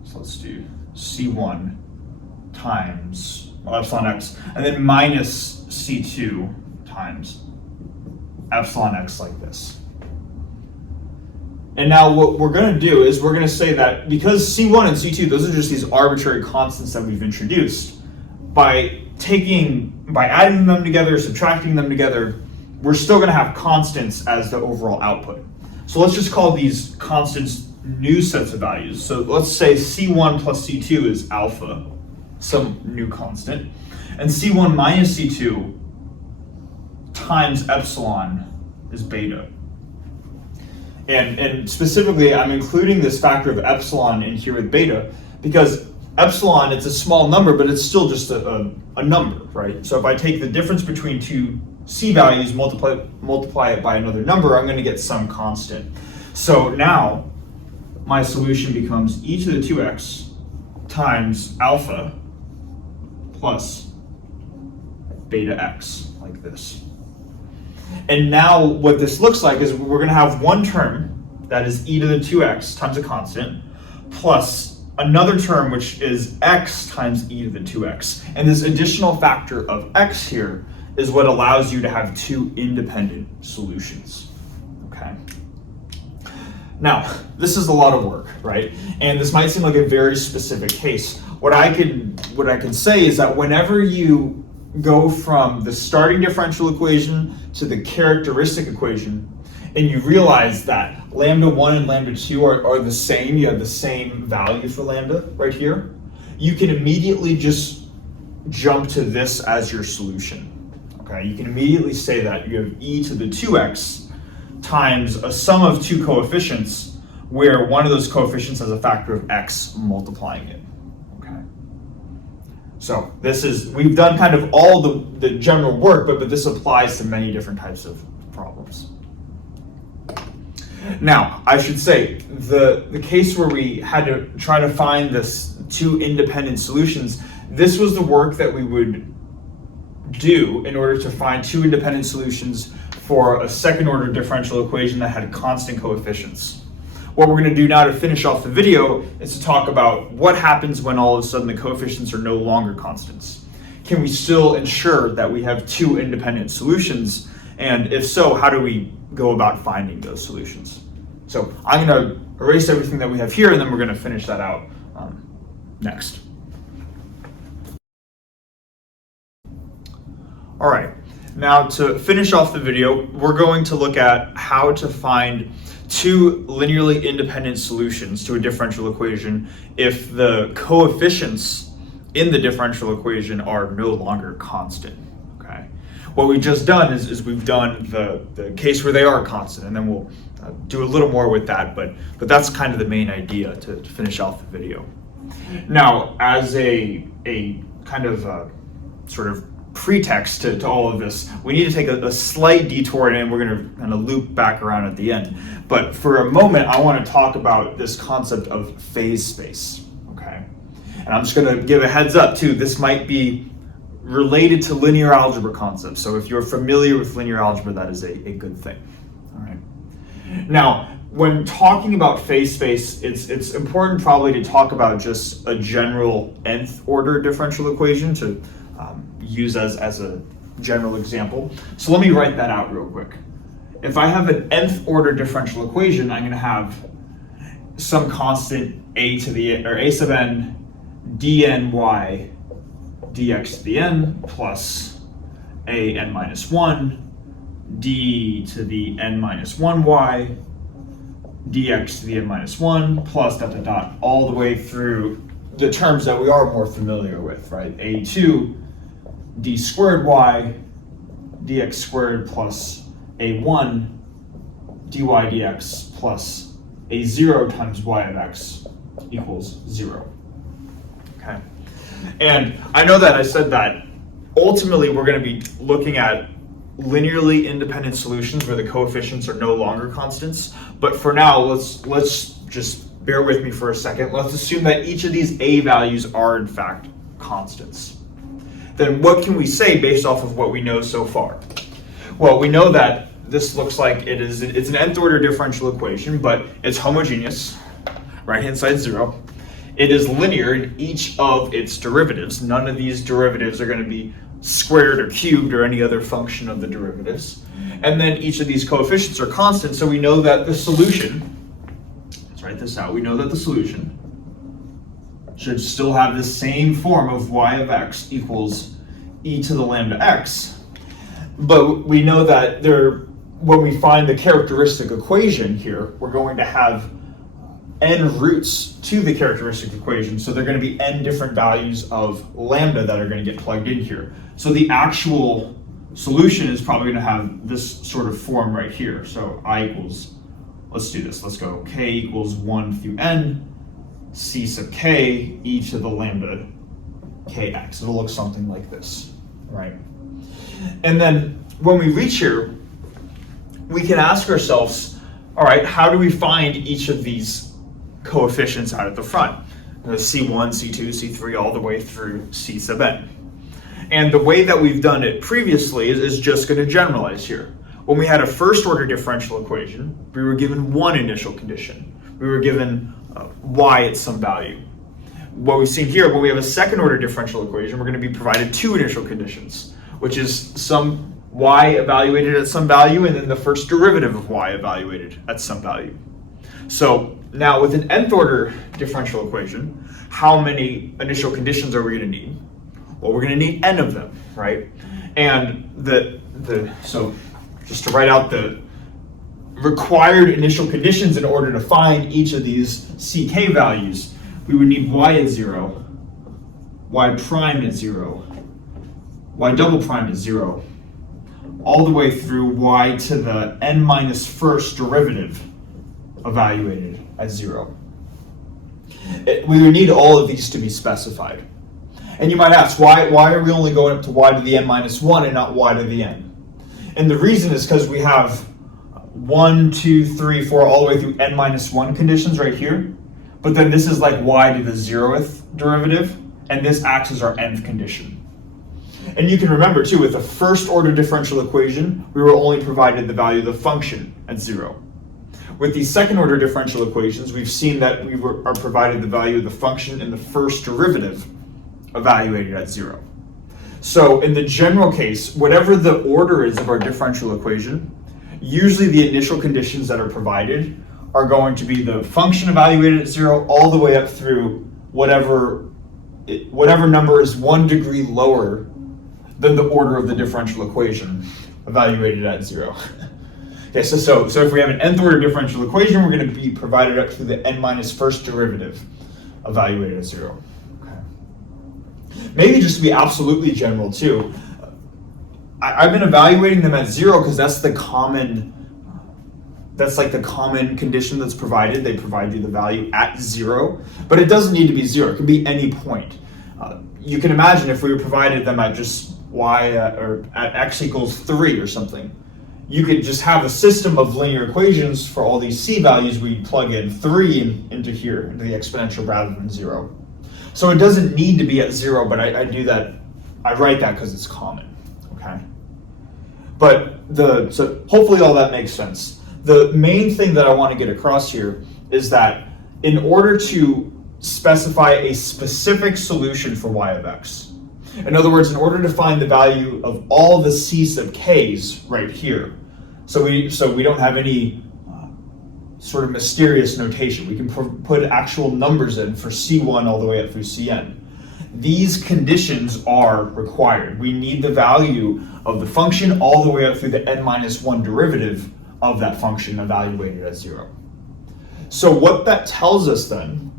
So let's do c1 times epsilon x, and then minus c2 times epsilon x like this. And now what we're going to do is we're going to say that because c1 and c2, those are just these arbitrary constants that we've introduced, by adding them together, subtracting them together, we're still going to have constants as the overall output. So let's just call these constants new sets of values. So let's say c1 plus c2 is alpha, some new constant, and c1 minus c2 times epsilon is beta. And specifically, I'm including this factor of epsilon in here with beta because epsilon, it's a small number, but it's still just a number, right? So if I take the difference between two c values, multiply it by another number, I'm going to get some constant. So now my solution becomes e to the 2x times alpha plus beta x, like this. And now what this looks like is we're going to have one term that is e to the 2x times a constant plus another term which is x times e to the 2x. And this additional factor of x here is what allows you to have two independent solutions. Okay. Now, this is a lot of work, right? And this might seem like a very specific case. What I can say is that whenever you go from the starting differential equation to the characteristic equation, and you realize that lambda 1 and lambda 2 are the same, you have the same value for lambda right here, you can immediately just jump to this as your solution. Okay, you can immediately say that you have e to the 2x times a sum of two coefficients where one of those coefficients has a factor of x multiplying it. Okay. So we've done kind of all the general work, but this applies to many different types of problems. Now, I should say, the case where we had to try to find this two independent solutions, this was the work that we would do in order to find two independent solutions for a second order differential equation that had constant coefficients. What we're going to do now to finish off the video is to talk about what happens when all of a sudden the coefficients are no longer constants. Can we still ensure that we have two independent solutions? And if so, how do we go about finding those solutions? So I'm going to erase everything that we have here, and then we're going to finish that out next. All right, now to finish off the video, we're going to look at how to find two linearly independent solutions to a differential equation if the coefficients in the differential equation are no longer constant. Okay, What we've just done is we've done the case where they are constant, and then we'll do a little more with that, but that's kind of the main idea to finish off the video. Now, as a kind of sort of pretext to all of this, we need to take a slight detour, and we're going to kind of loop back around at the end. But for a moment, I want to talk about this concept of phase space, okay? And I'm just going to give a heads up too, this might be related to linear algebra concepts. So if you're familiar with linear algebra, that is a good thing, all right? Now, when talking about phase space, it's important probably to talk about just a general nth order differential equation to use as a general example. So let me write that out real quick. If I have an nth order differential equation, I'm going to have some constant a sub n dny dx to the n plus a n minus 1 d to the n minus 1y dx to the n minus 1 plus dot dot dot all the way through the terms that we are more familiar with, right? A2 d squared y dx squared plus a1 dy dx plus a0 times y of x equals 0. Okay. And I know that I said that ultimately we're going to be looking at linearly independent solutions where the coefficients are no longer constants. But for now, let's just bear with me for a second. Let's assume that each of these a values are in fact constants. Then what can we say based off of what we know so far? Well, we know that this looks like it's an nth order differential equation, but it's homogeneous, right-hand side 0. It is linear in each of its derivatives. None of these derivatives are going to be squared or cubed or any other function of the derivatives. And then each of these coefficients are constant, so we know that the solution, let's write this out, we know that the solution should still have the same form of y of x equals e to the lambda x. But we know that when we find the characteristic equation here, we're going to have n roots to the characteristic equation, so there are going to be n different values of lambda that are going to get plugged in here. So the actual solution is probably going to have this sort of form right here. So I equals, let's do this, let's go k equals 1 through n, c sub k e to the lambda kx. It'll look something like this, right? And then when we reach here, we can ask ourselves, all right, how do we find each of these coefficients out at the front? C1, C2, C3, all the way through C sub n. And the way that we've done it previously is just going to generalize here. When we had a first order differential equation, we were given one initial condition. We were given y at some value. What we've seen here, when we have a second order differential equation, we're going to be provided two initial conditions, which is some y evaluated at some value and then the first derivative of y evaluated at some value. So now with an nth order differential equation, how many initial conditions are we going to need? Well, we're going to need n of them, right? And so just to write out the required initial conditions in order to find each of these ck values, we would need y at 0, y prime at 0, y double prime at 0, all the way through y to the n minus first derivative evaluated at 0. We would need all of these to be specified. And you might ask, why are we only going up to y to the n minus 1 and not y to the n? And the reason is because we have 1, 2, 3, 4, all the way through n minus 1 conditions right here. But then this is like y to the 0th derivative, and this acts as our nth condition. And you can remember too, with the first order differential equation, we were only provided the value of the function at 0. With these second order differential equations, we've seen that we are provided the value of the function in the first derivative evaluated at 0. So in the general case, whatever the order is of our differential equation, usually the initial conditions that are provided are going to be the function evaluated at 0 all the way up through whatever number is 1 degree lower than the order of the differential equation evaluated at 0. Okay, so if we have an nth order differential equation, we're going to be provided up to the n minus first derivative evaluated at 0. Okay. Maybe just to be absolutely general too, I've been evaluating them at 0 because that's like the common condition that's provided. They provide you the value at 0, but it doesn't need to be 0. It can be any point. You can imagine if we provided them at just y or at x equals 3 or something, you could just have a system of linear equations for all these c values where you plug in 3 into here, into the exponential rather than 0. So it doesn't need to be at 0, but I do that. I write that because it's common, okay? But so hopefully all that makes sense. The main thing that I want to get across here is that in order to specify a specific solution for y of x, in other words, in order to find the value of all the c sub k's right here, so we don't have any sort of mysterious notation. We can put actual numbers in for c1 all the way up through cn. These conditions are required. We need the value of the function all the way up through the n-1 derivative of that function evaluated at 0. So what that tells us then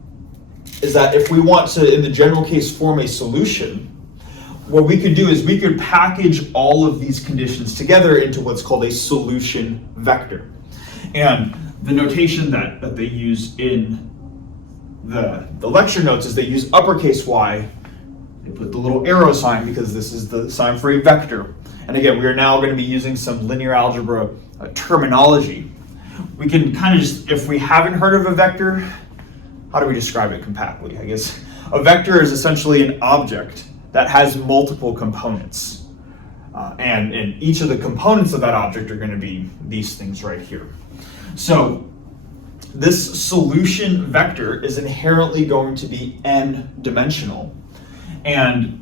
is that if we want to, in the general case, form a solution, what we could do is we could package all of these conditions together into what's called a solution vector. And the notation that they use in the lecture notes is they use uppercase Y. They put the little arrow sign because this is the sign for a vector. And again, we are now going to be using some linear algebra terminology. We can kind of just, if we haven't heard of a vector, how do we describe it compactly? I guess a vector is essentially an object that has multiple components. And each of the components of that object are going to be these things right here. So this solution vector is inherently going to be n-dimensional. And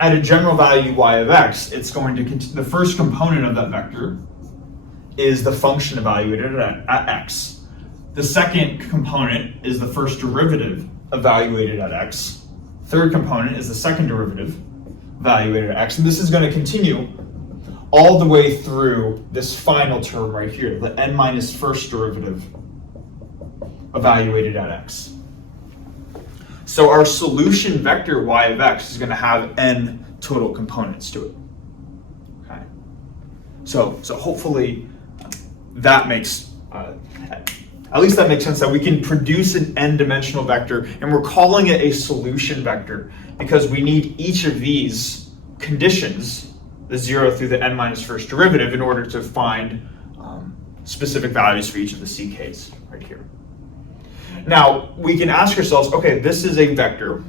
at a general value y of x, it's going to the first component of that vector is the function evaluated at x. The second component is the first derivative evaluated at x. Third component is the second derivative evaluated at x. And this is going to continue all the way through this final term right here, the n-minus first derivative evaluated at x. So our solution vector y of x is going to have n total components to it. Okay. So hopefully that makes at least that makes sense, that we can produce an n-dimensional vector, and we're calling it a solution vector because we need each of these conditions, the 0 through the n-minus first derivative, in order to find specific values for each of the ck's right here. Now, we can ask ourselves, okay, this is a vector.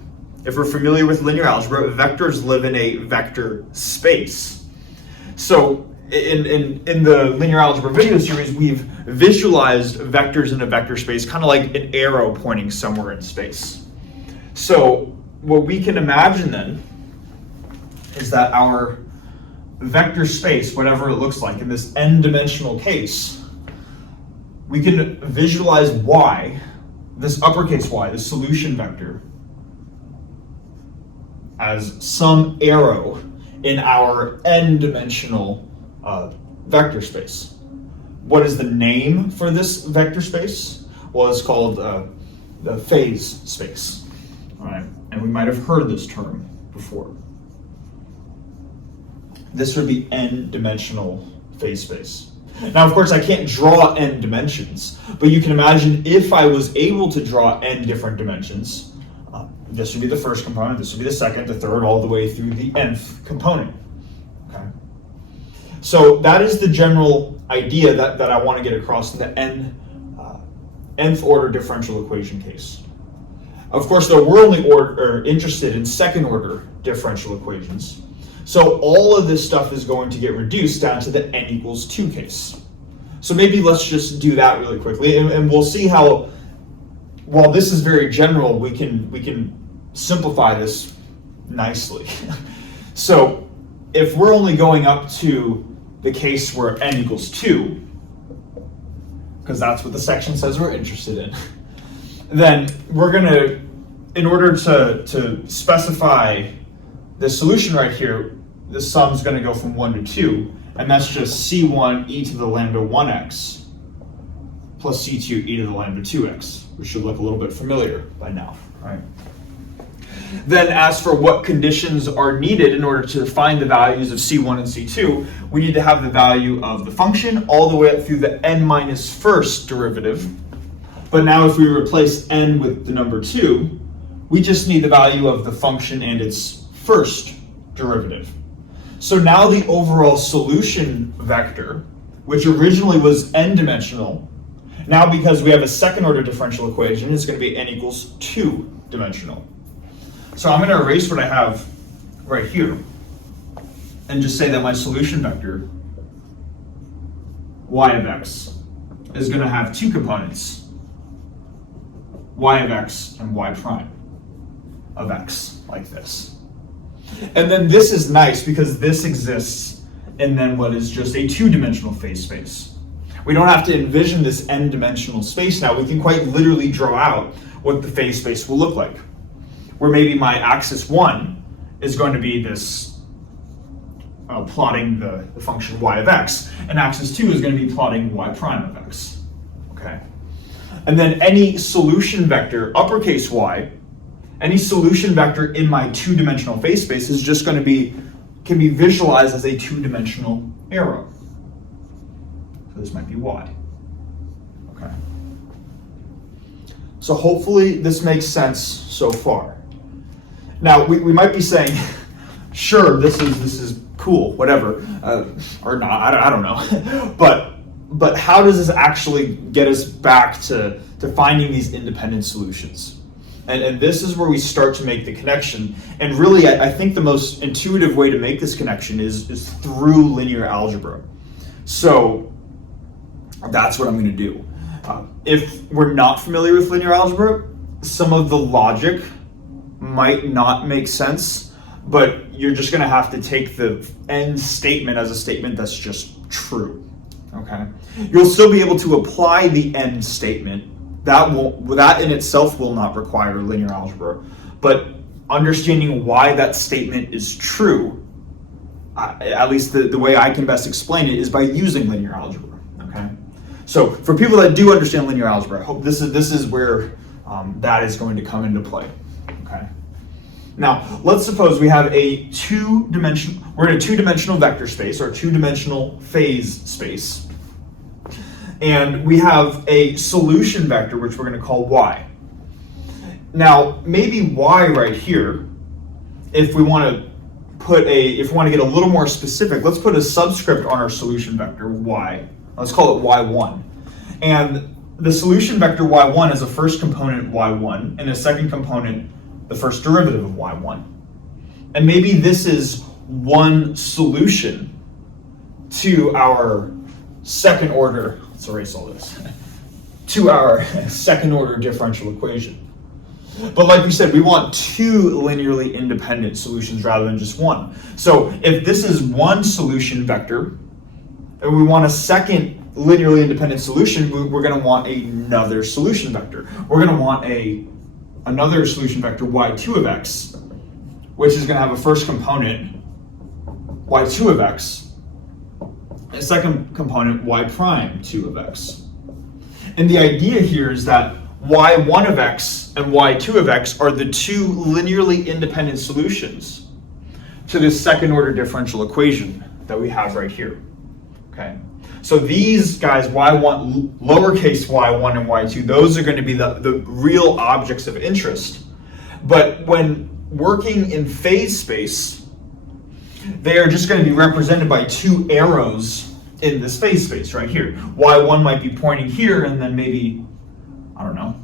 If we're familiar with linear algebra, vectors live in a vector space. So in the linear algebra video series, we've visualized vectors in a vector space, kind of like an arrow pointing somewhere in space. So what we can imagine then is that our vector space, whatever it looks like in this n-dimensional case, we can visualize y, this uppercase y, the solution vector, as some arrow in our n-dimensional vector space. What is the name for this vector space? Well, it's called the phase space. All right, and we might have heard this term before. This would be n-dimensional phase space. Now, of course, I can't draw n dimensions, but you can imagine if I was able to draw n different dimensions, this would be the first component, this would be the second, the third, all the way through the nth component. Okay. So that is the general idea that I want to get across in the nth order differential equation case. Of course, though, we're only interested in second order differential equations. So all of this stuff is going to get reduced down to the n equals 2 case. So maybe let's just do that really quickly, and we'll see how, while this is very general, we can simplify this nicely. So if we're only going up to the case where n equals 2, because that's what the section says we're interested in, then we're going to, in order to specify the solution right here, the sum is going to go from 1 to 2, and that's just c1 e to the lambda 1x plus c2 e to the lambda 2x, which should look a little bit familiar by now, right? Then as for what conditions are needed in order to find the values of C1 and C2, we need to have the value of the function all the way up through the n minus first derivative. But now if we replace n with the number 2, we just need the value of the function and its first derivative. So now the overall solution vector, which originally was n-dimensional, now because we have a second order differential equation, is going to be n equals 2-dimensional. So I'm going to erase what I have right here and just say that my solution vector, y of x, is going to have two components, y of x and y prime of x, like this. And then this is nice because this exists in then what is just a two-dimensional phase space. We don't have to envision this n-dimensional space now. We can quite literally draw out what the phase space will look like, where maybe my axis 1 is going to be this plotting the function y of x, and axis 2 is going to be plotting y prime of x. Okay. And then any solution vector, uppercase y, any solution vector in my two-dimensional phase space is just going to can be visualized as a two-dimensional arrow. So this might be y. Okay. So hopefully this makes sense so far. Now we might be saying, sure, this is cool, whatever, or not. I don't know. But how does this actually get us back to finding these independent solutions? And this is where we start to make the connection. And really, I think the most intuitive way to make this connection is through linear algebra. So that's what I'm going to do. If we're not familiar with linear algebra, some of the logic might not make sense, but you're just going to have to take the end statement as a statement that's just true. Okay? You'll still be able to apply the end statement. That in itself will not require linear algebra, but understanding why that statement is true, at least the way I can best explain it, is by using linear algebra. Okay, so for people that do understand linear algebra, I hope this is where that is going to come into play. Okay, now let's suppose we have we're in a two-dimensional vector space or two-dimensional phase space. And we have a solution vector, which we're going to call y. Now, maybe y right here, if we want to get a little more specific, let's put a subscript on our solution vector, y. Let's call it y1. And the solution vector y1 has a first component y1 and a second component, the first derivative of y1. And maybe this is one solution to our second order, let's erase all this, to our second order differential equation. But like we said, we want two linearly independent solutions rather than just one. So if this is one solution vector, and we want a second linearly independent solution, we're going to want another solution vector. We're going to want another solution vector, y2 of x, which is going to have a first component, y2 of x, a second component, y prime 2 of x. And the idea here is that y1 of x and y2 of x are the two linearly independent solutions to this second order differential equation that we have right here. Okay, so these guys, y1, lowercase y1 and y2, those are going to be the real objects of interest. But when working in phase space, they are just going to be represented by two arrows in this phase space right here. Y1 might be pointing here, and then maybe, I don't know,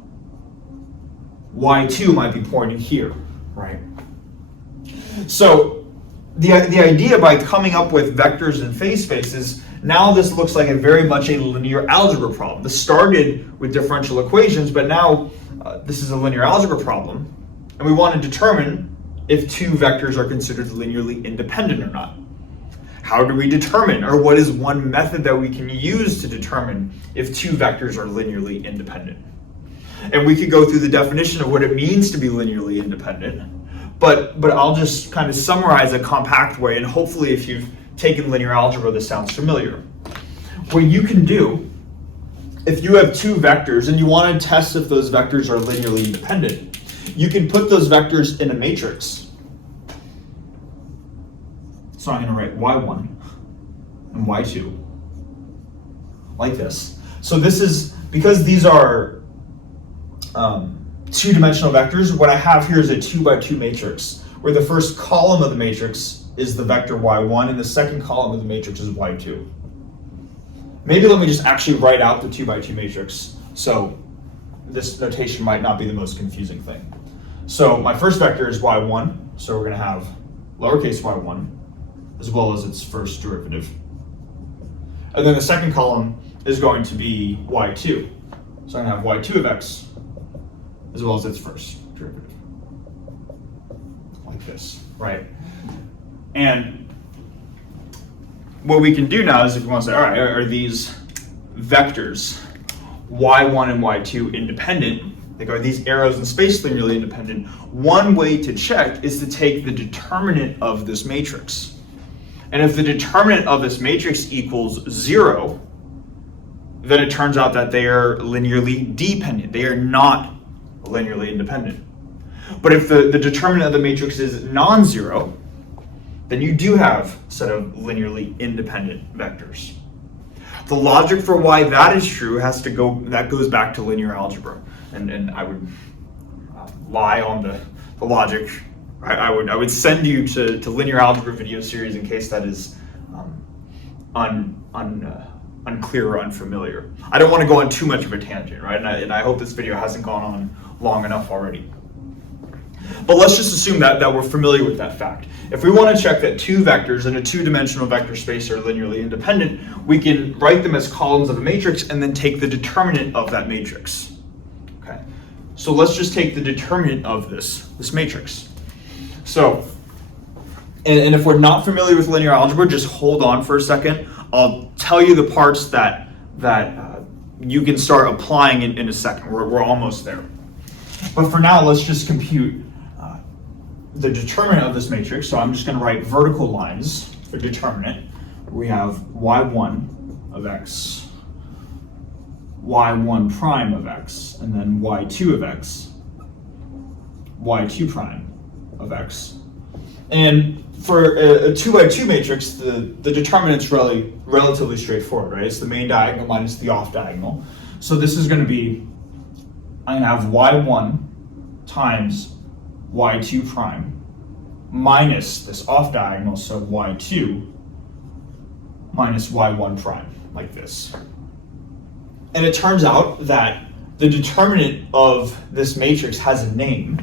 y2 might be pointing here, right? So the idea by coming up with vectors in phase spaces, now this looks like very much a linear algebra problem. This started with differential equations, but now this is a linear algebra problem, and we want to determine if two vectors are considered linearly independent or not. How do we determine, or what is one method that we can use to determine if two vectors are linearly independent? And we could go through the definition of what it means to be linearly independent, but I'll just kind of summarize a compact way, and hopefully if you've taken linear algebra, this sounds familiar. What you can do, if you have two vectors and you want to test if those vectors are linearly independent, you can put those vectors in a matrix. So I'm going to write y1 and y2 like this. So this is, because these are two-dimensional vectors, what I have here is a 2x2 matrix, where the first column of the matrix is the vector y1 and the second column of the matrix is y2. Maybe let me just actually write out the 2x2 matrix, so this notation might not be the most confusing thing. So my first vector is y1, so we're going to have lowercase y1 as well as its first derivative. And then the second column is going to be y2. So I'm going to have y2 of x as well as its first derivative. Like this, right? And what we can do now is, if you want to say, all right, are these vectors y1 and y2 independent? Like, are these arrows in space linearly independent? One way to check is to take the determinant of this matrix. And if the determinant of this matrix equals 0, then it turns out that they are linearly dependent. They are not linearly independent. But if the determinant of the matrix is non-zero, then you do have a set of linearly independent vectors. The logic for why that is true that goes back to linear algebra. And I would lie on the logic. I would send you to linear algebra video series in case that is unclear or unfamiliar. I don't want to go on too much of a tangent, right? And I hope this video hasn't gone on long enough already. But let's just assume that we're familiar with that fact. If we want to check that two vectors in a two-dimensional vector space are linearly independent, we can write them as columns of a matrix and then take the determinant of that matrix. Okay. So let's just take the determinant of this matrix. So, and if we're not familiar with linear algebra, just hold on for a second. I'll tell you the parts that you can start applying in a second. We're almost there. But for now, let's just compute the determinant of this matrix. So I'm just going to write vertical lines for determinant. We have y1 of x, y1 prime of x, and then y2 of x, y2 prime of x. And for a 2x2 matrix, the determinant's really relatively straightforward, right? It's the main diagonal minus the off diagonal. So this is going to be, I'm going to have y1 times y2 prime minus this off diagonal, so y2 minus y1 prime, like this. And it turns out that the determinant of this matrix has a name,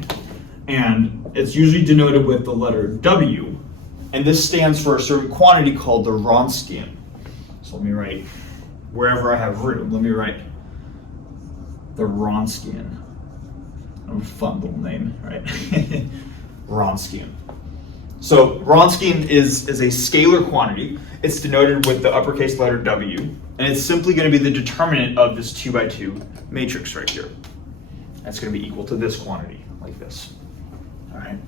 and it's usually denoted with the letter W, and this stands for a certain quantity called the Wronskian. So let me write, wherever I have room, let me write the Wronskian. A fun little name, right? Wronskian. So Wronskian is a scalar quantity. It's denoted with the uppercase letter W, and it's simply going to be the determinant of this 2x2 matrix right here. That's going to be equal to this quantity, like this. All right.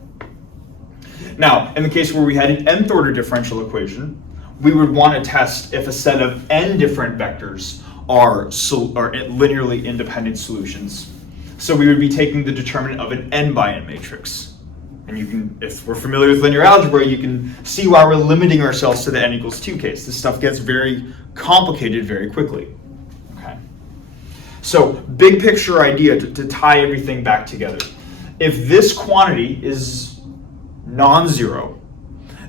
Now, in the case where we had an nth order differential equation, we would want to test if a set of n different vectors are linearly independent solutions. So we would be taking the determinant of an n by n matrix. And you can, if we're familiar with linear algebra, you can see why we're limiting ourselves to the n equals 2 case. This stuff gets very complicated very quickly. Okay. So big picture idea to tie everything back together. If this quantity is non-zero,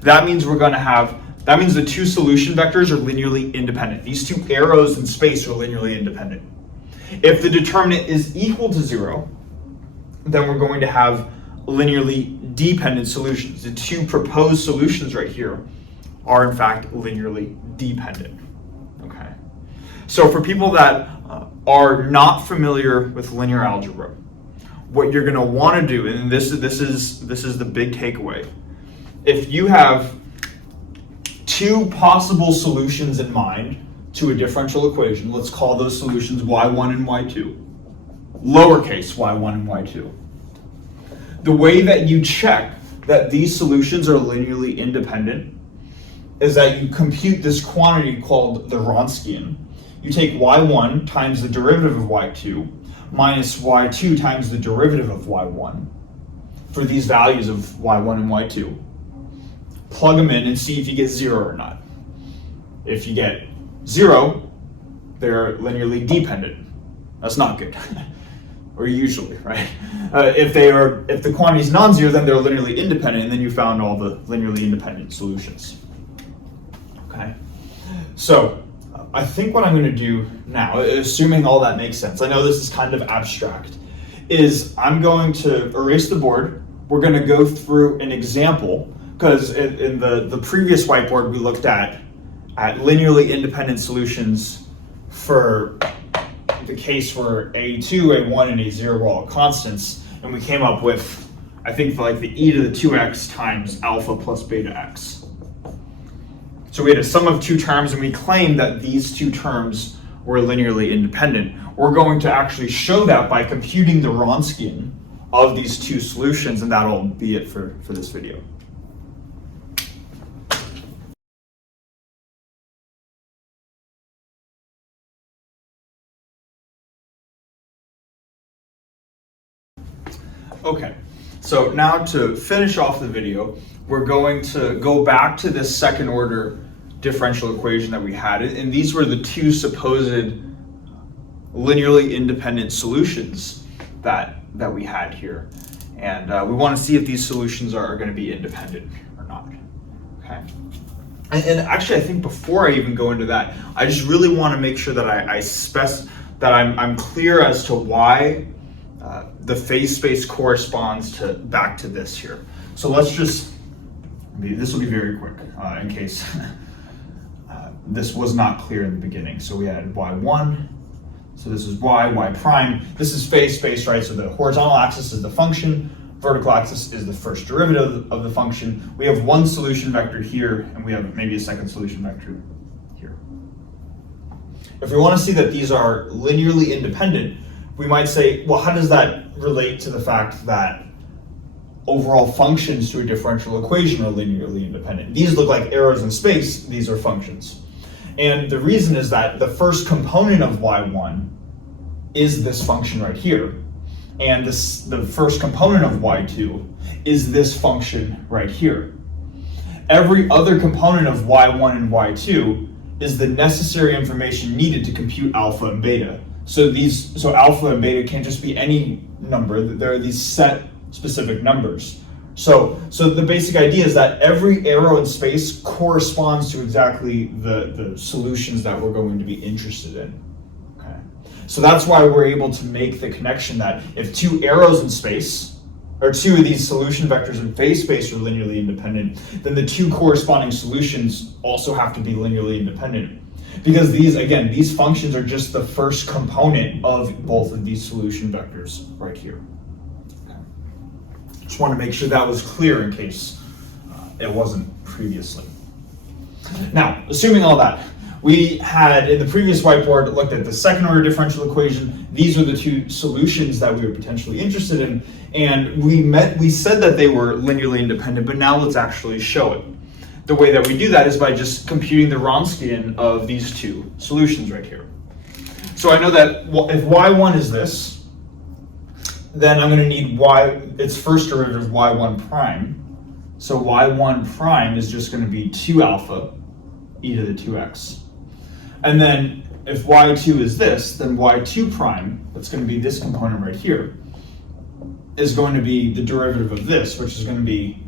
that means the two solution vectors are linearly independent. These two arrows in space are linearly independent. If the determinant is equal to 0, then we're going to have linearly dependent solutions. The two proposed solutions right here are in fact linearly dependent. Okay. So for people that are not familiar with linear algebra, what you're going to want to do, and this is the big takeaway, if you have two possible solutions in mind to a differential equation, let's call those solutions y1 and y2, lowercase y1 and y2. The way that you check that these solutions are linearly independent is that you compute this quantity called the Wronskian. You take y1 times the derivative of y2 minus y2 times the derivative of y1, for these values of y1 and y2. Plug them in and see if you get 0 or not. If you get 0, they're linearly dependent. That's not good. Or usually, right? If the quantity is non-zero, then they're linearly independent, and then you found all the linearly independent solutions. Okay. So I think what I'm going to do now, assuming all that makes sense, I know this is kind of abstract, is I'm going to erase the board. We're going to go through an example, because in the previous whiteboard we looked at linearly independent solutions for the case where A2, A1, and A0 were all constants, and we came up with, I think, for like the e to the 2x times alpha plus beta x. So we had a sum of two terms, and we claimed that these two terms were linearly independent. We're going to actually show that by computing the Wronskian of these two solutions, and that'll be it for this video. Okay, so now to finish off the video, we're going to go back to this second order differential equation that we had, and these were the two supposed linearly independent solutions that we had here. And we want to see if these solutions are going to be independent or not. Okay. And actually, I think before I even go into that, I just really want to make sure that I'm clear as to why the phase space corresponds back to this here. So let's just, this will be very quick in case this was not clear in the beginning. So we had y1, so this is y prime. This is phase space, right? So the horizontal axis is the function, vertical axis is the first derivative of the function. We have one solution vector here, and we have maybe a second solution vector here. If we want to see that these are linearly independent, we might say, well, how does that relate to the fact that overall functions to a differential equation are linearly independent? These look like arrows in space, these are functions. And the reason is that the first component of y1 is this function right here. And the first component of y2 is this function right here. Every other component of y1 and y2 is the necessary information needed to compute alpha and beta. So alpha and beta can't just be any number. There are these set specific numbers. So the basic idea is that every arrow in space corresponds to exactly the solutions that we're going to be interested in. Okay. So that's why we're able to make the connection that if two arrows in space, or two of these solution vectors in phase space are linearly independent, then the two corresponding solutions also have to be linearly independent. Because these functions are just the first component of both of these solution vectors right here. Okay. Just want to make sure that was clear in case it wasn't previously. Now, assuming all that, we had in the previous whiteboard looked at the second order differential equation. These were the two solutions that we were potentially interested in, and we said that they were linearly independent, but now let's actually show it. The way that we do that is by just computing the Wronskian of these two solutions right here. So I know that if y1 is this, then I'm going to need its first derivative, y1 prime. So y1 prime is just going to be 2 alpha e to the 2x. And then if y2 is this, then y2 prime, that's going to be this component right here, is going to be the derivative of this, which is going to be,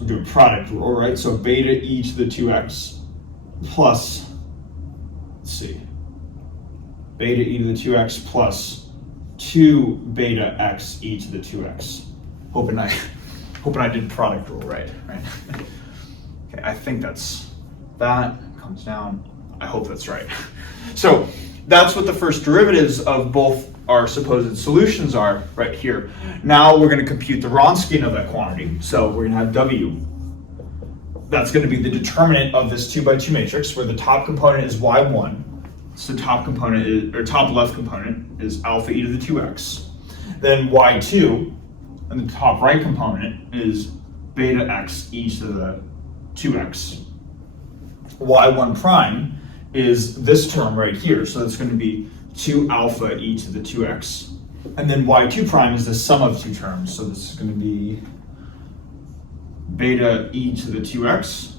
we're doing product rule, right? So beta e to the 2x plus, let's see, beta e to the 2x plus 2 beta x e to the 2x. Hoping I did product rule right? Okay, I think that comes down. I hope that's right. So that's what the first derivatives of both our supposed solutions are right here. Now we're going to compute the Wronskian of that quantity. So we're going to have W. That's going to be the determinant of this 2 by 2 matrix, where the top component is y1. So top left component is alpha e to the 2x. Then y2, and the top right component is beta x e to the 2x. y1 prime is this term right here. So that's going to be 2 alpha e to the 2x. And then y2 prime is the sum of two terms. So this is going to be beta e to the 2x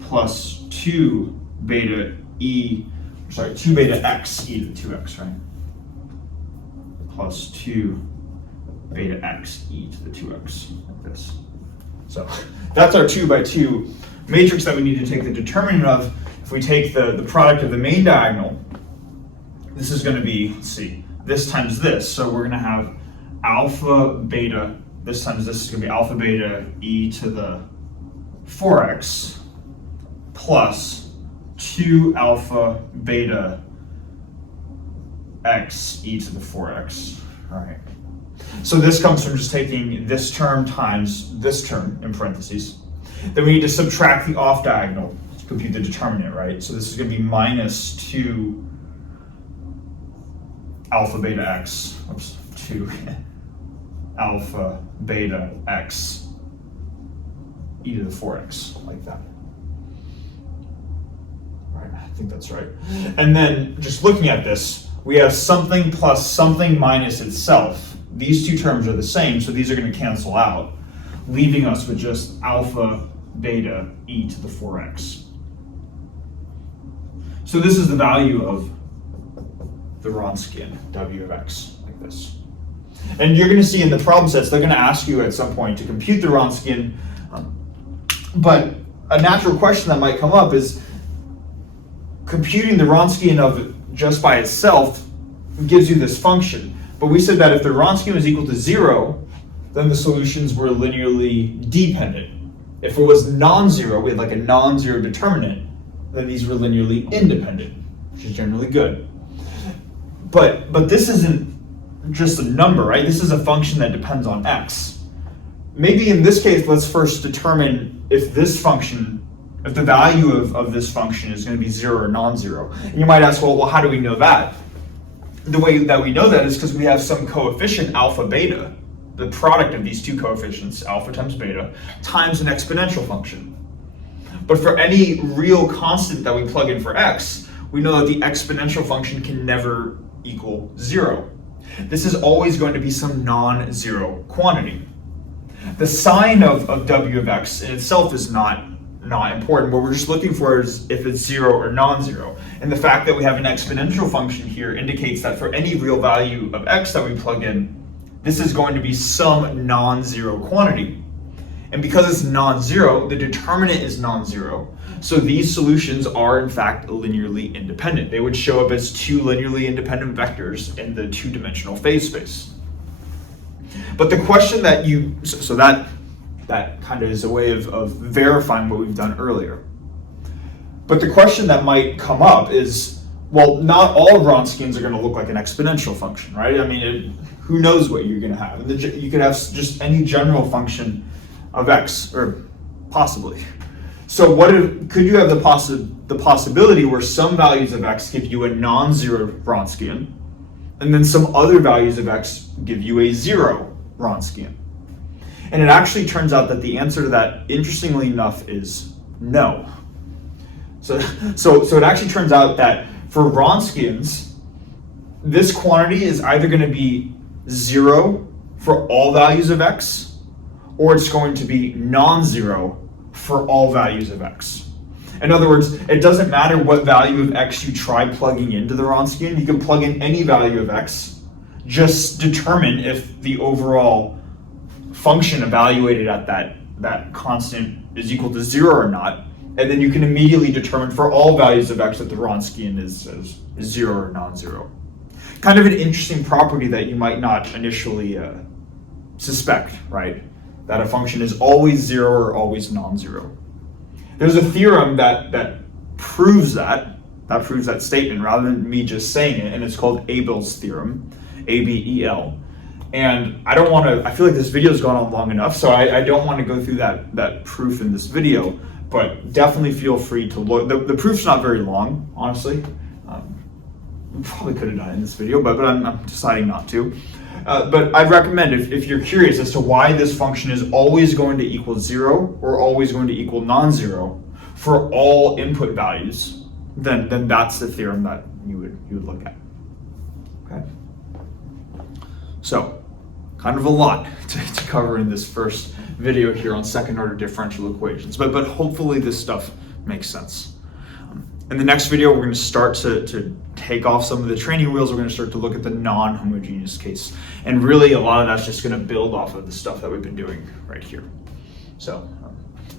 plus 2 beta x e to the 2x, right? Plus 2 beta x e to the 2x, like this. So that's our 2 by 2 matrix that we need to take the determinant of. If we take the product of the main diagonal, this is going to be, let's see, this times this. So we're going to have alpha beta, this times this is going to be alpha beta e to the 4x plus 2 alpha beta x e to the 4x. All right. So this comes from just taking this term times this term in parentheses. Then we need to subtract the off diagonal to compute the determinant, right? So this is going to be minus 2 alpha beta x, 2 alpha beta x e to the 4x, like that. Right, I think that's right. And then just looking at this, we have something plus something minus itself. These two terms are the same, so these are going to cancel out, leaving us with just alpha beta e to the 4x. So this is the value of the Wronskian, w of x, like this. And you're going to see in the problem sets, they're going to ask you at some point to compute the Wronskian, but a natural question that might come up is computing the Wronskian of it just by itself gives you this function. But we said that if the Wronskian was equal to 0, then the solutions were linearly dependent. If it was non-zero, we had like a non-zero determinant, then these were linearly independent, which is generally good. But this isn't just a number, right? This is a function that depends on x. Maybe in this case, let's first determine if this function, if the value of this function is going to be 0 or non-zero. And you might ask, well, how do we know that? The way that we know that is because we have some coefficient alpha beta, the product of these two coefficients, alpha times beta, times an exponential function. But for any real constant that we plug in for x, we know that the exponential function can never equal 0. This is always going to be some non-zero quantity. The sign of w of x in itself is not important. What we're just looking for is if it's 0 or non-zero. And the fact that we have an exponential function here indicates that for any real value of x that we plug in, this is going to be some non-zero quantity. And because it's non-zero, the determinant is non-zero. So these solutions are in fact linearly independent. They would show up as two linearly independent vectors in the two-dimensional phase space. But the question that that kind of is a way of verifying what we've done earlier. But the question that might come up is, well, not all Wronskians are going to look like an exponential function, right? I mean, who knows what you're going to have? And you could have just any general function of x, or possibly. So could you have the possibility where some values of x give you a non-zero Wronskian, and then some other values of x give you a 0 Wronskian? And it actually turns out that the answer to that, interestingly enough, is no. So it actually turns out that for Wronskians, this quantity is either going to be 0 for all values of x, or it's going to be non-zero for all values of x. In other words, it doesn't matter what value of x you try plugging into the Wronskian. You can plug in any value of x, just determine if the overall function evaluated at that constant is equal to 0 or not, and then you can immediately determine for all values of x that the Wronskian is 0 or non-zero. Kind of an interesting property that you might not initially suspect, right? That a function is always 0 or always non-zero. There's a theorem that proves that statement rather than me just saying it, and it's called Abel's theorem, A-B-E-L. And I feel like this video's gone on long enough, so I don't want to go through that proof in this video, but definitely feel free to look. The proof's not very long, honestly. We probably could have done it in this video, but I'm deciding not to. But I'd recommend, if you're curious as to why this function is always going to equal 0 or always going to equal non-zero for all input values, then that's the theorem that you would look at. Okay. So, kind of a lot to cover in this first video here on second order differential equations, but hopefully this stuff makes sense. In the next video, we're going to start to take off some of the training wheels. We're going to start to look at the non-homogeneous case. And really, a lot of that's just going to build off of the stuff that we've been doing right here. So,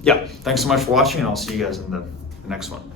yeah, thanks so much for watching, and I'll see you guys in the next one.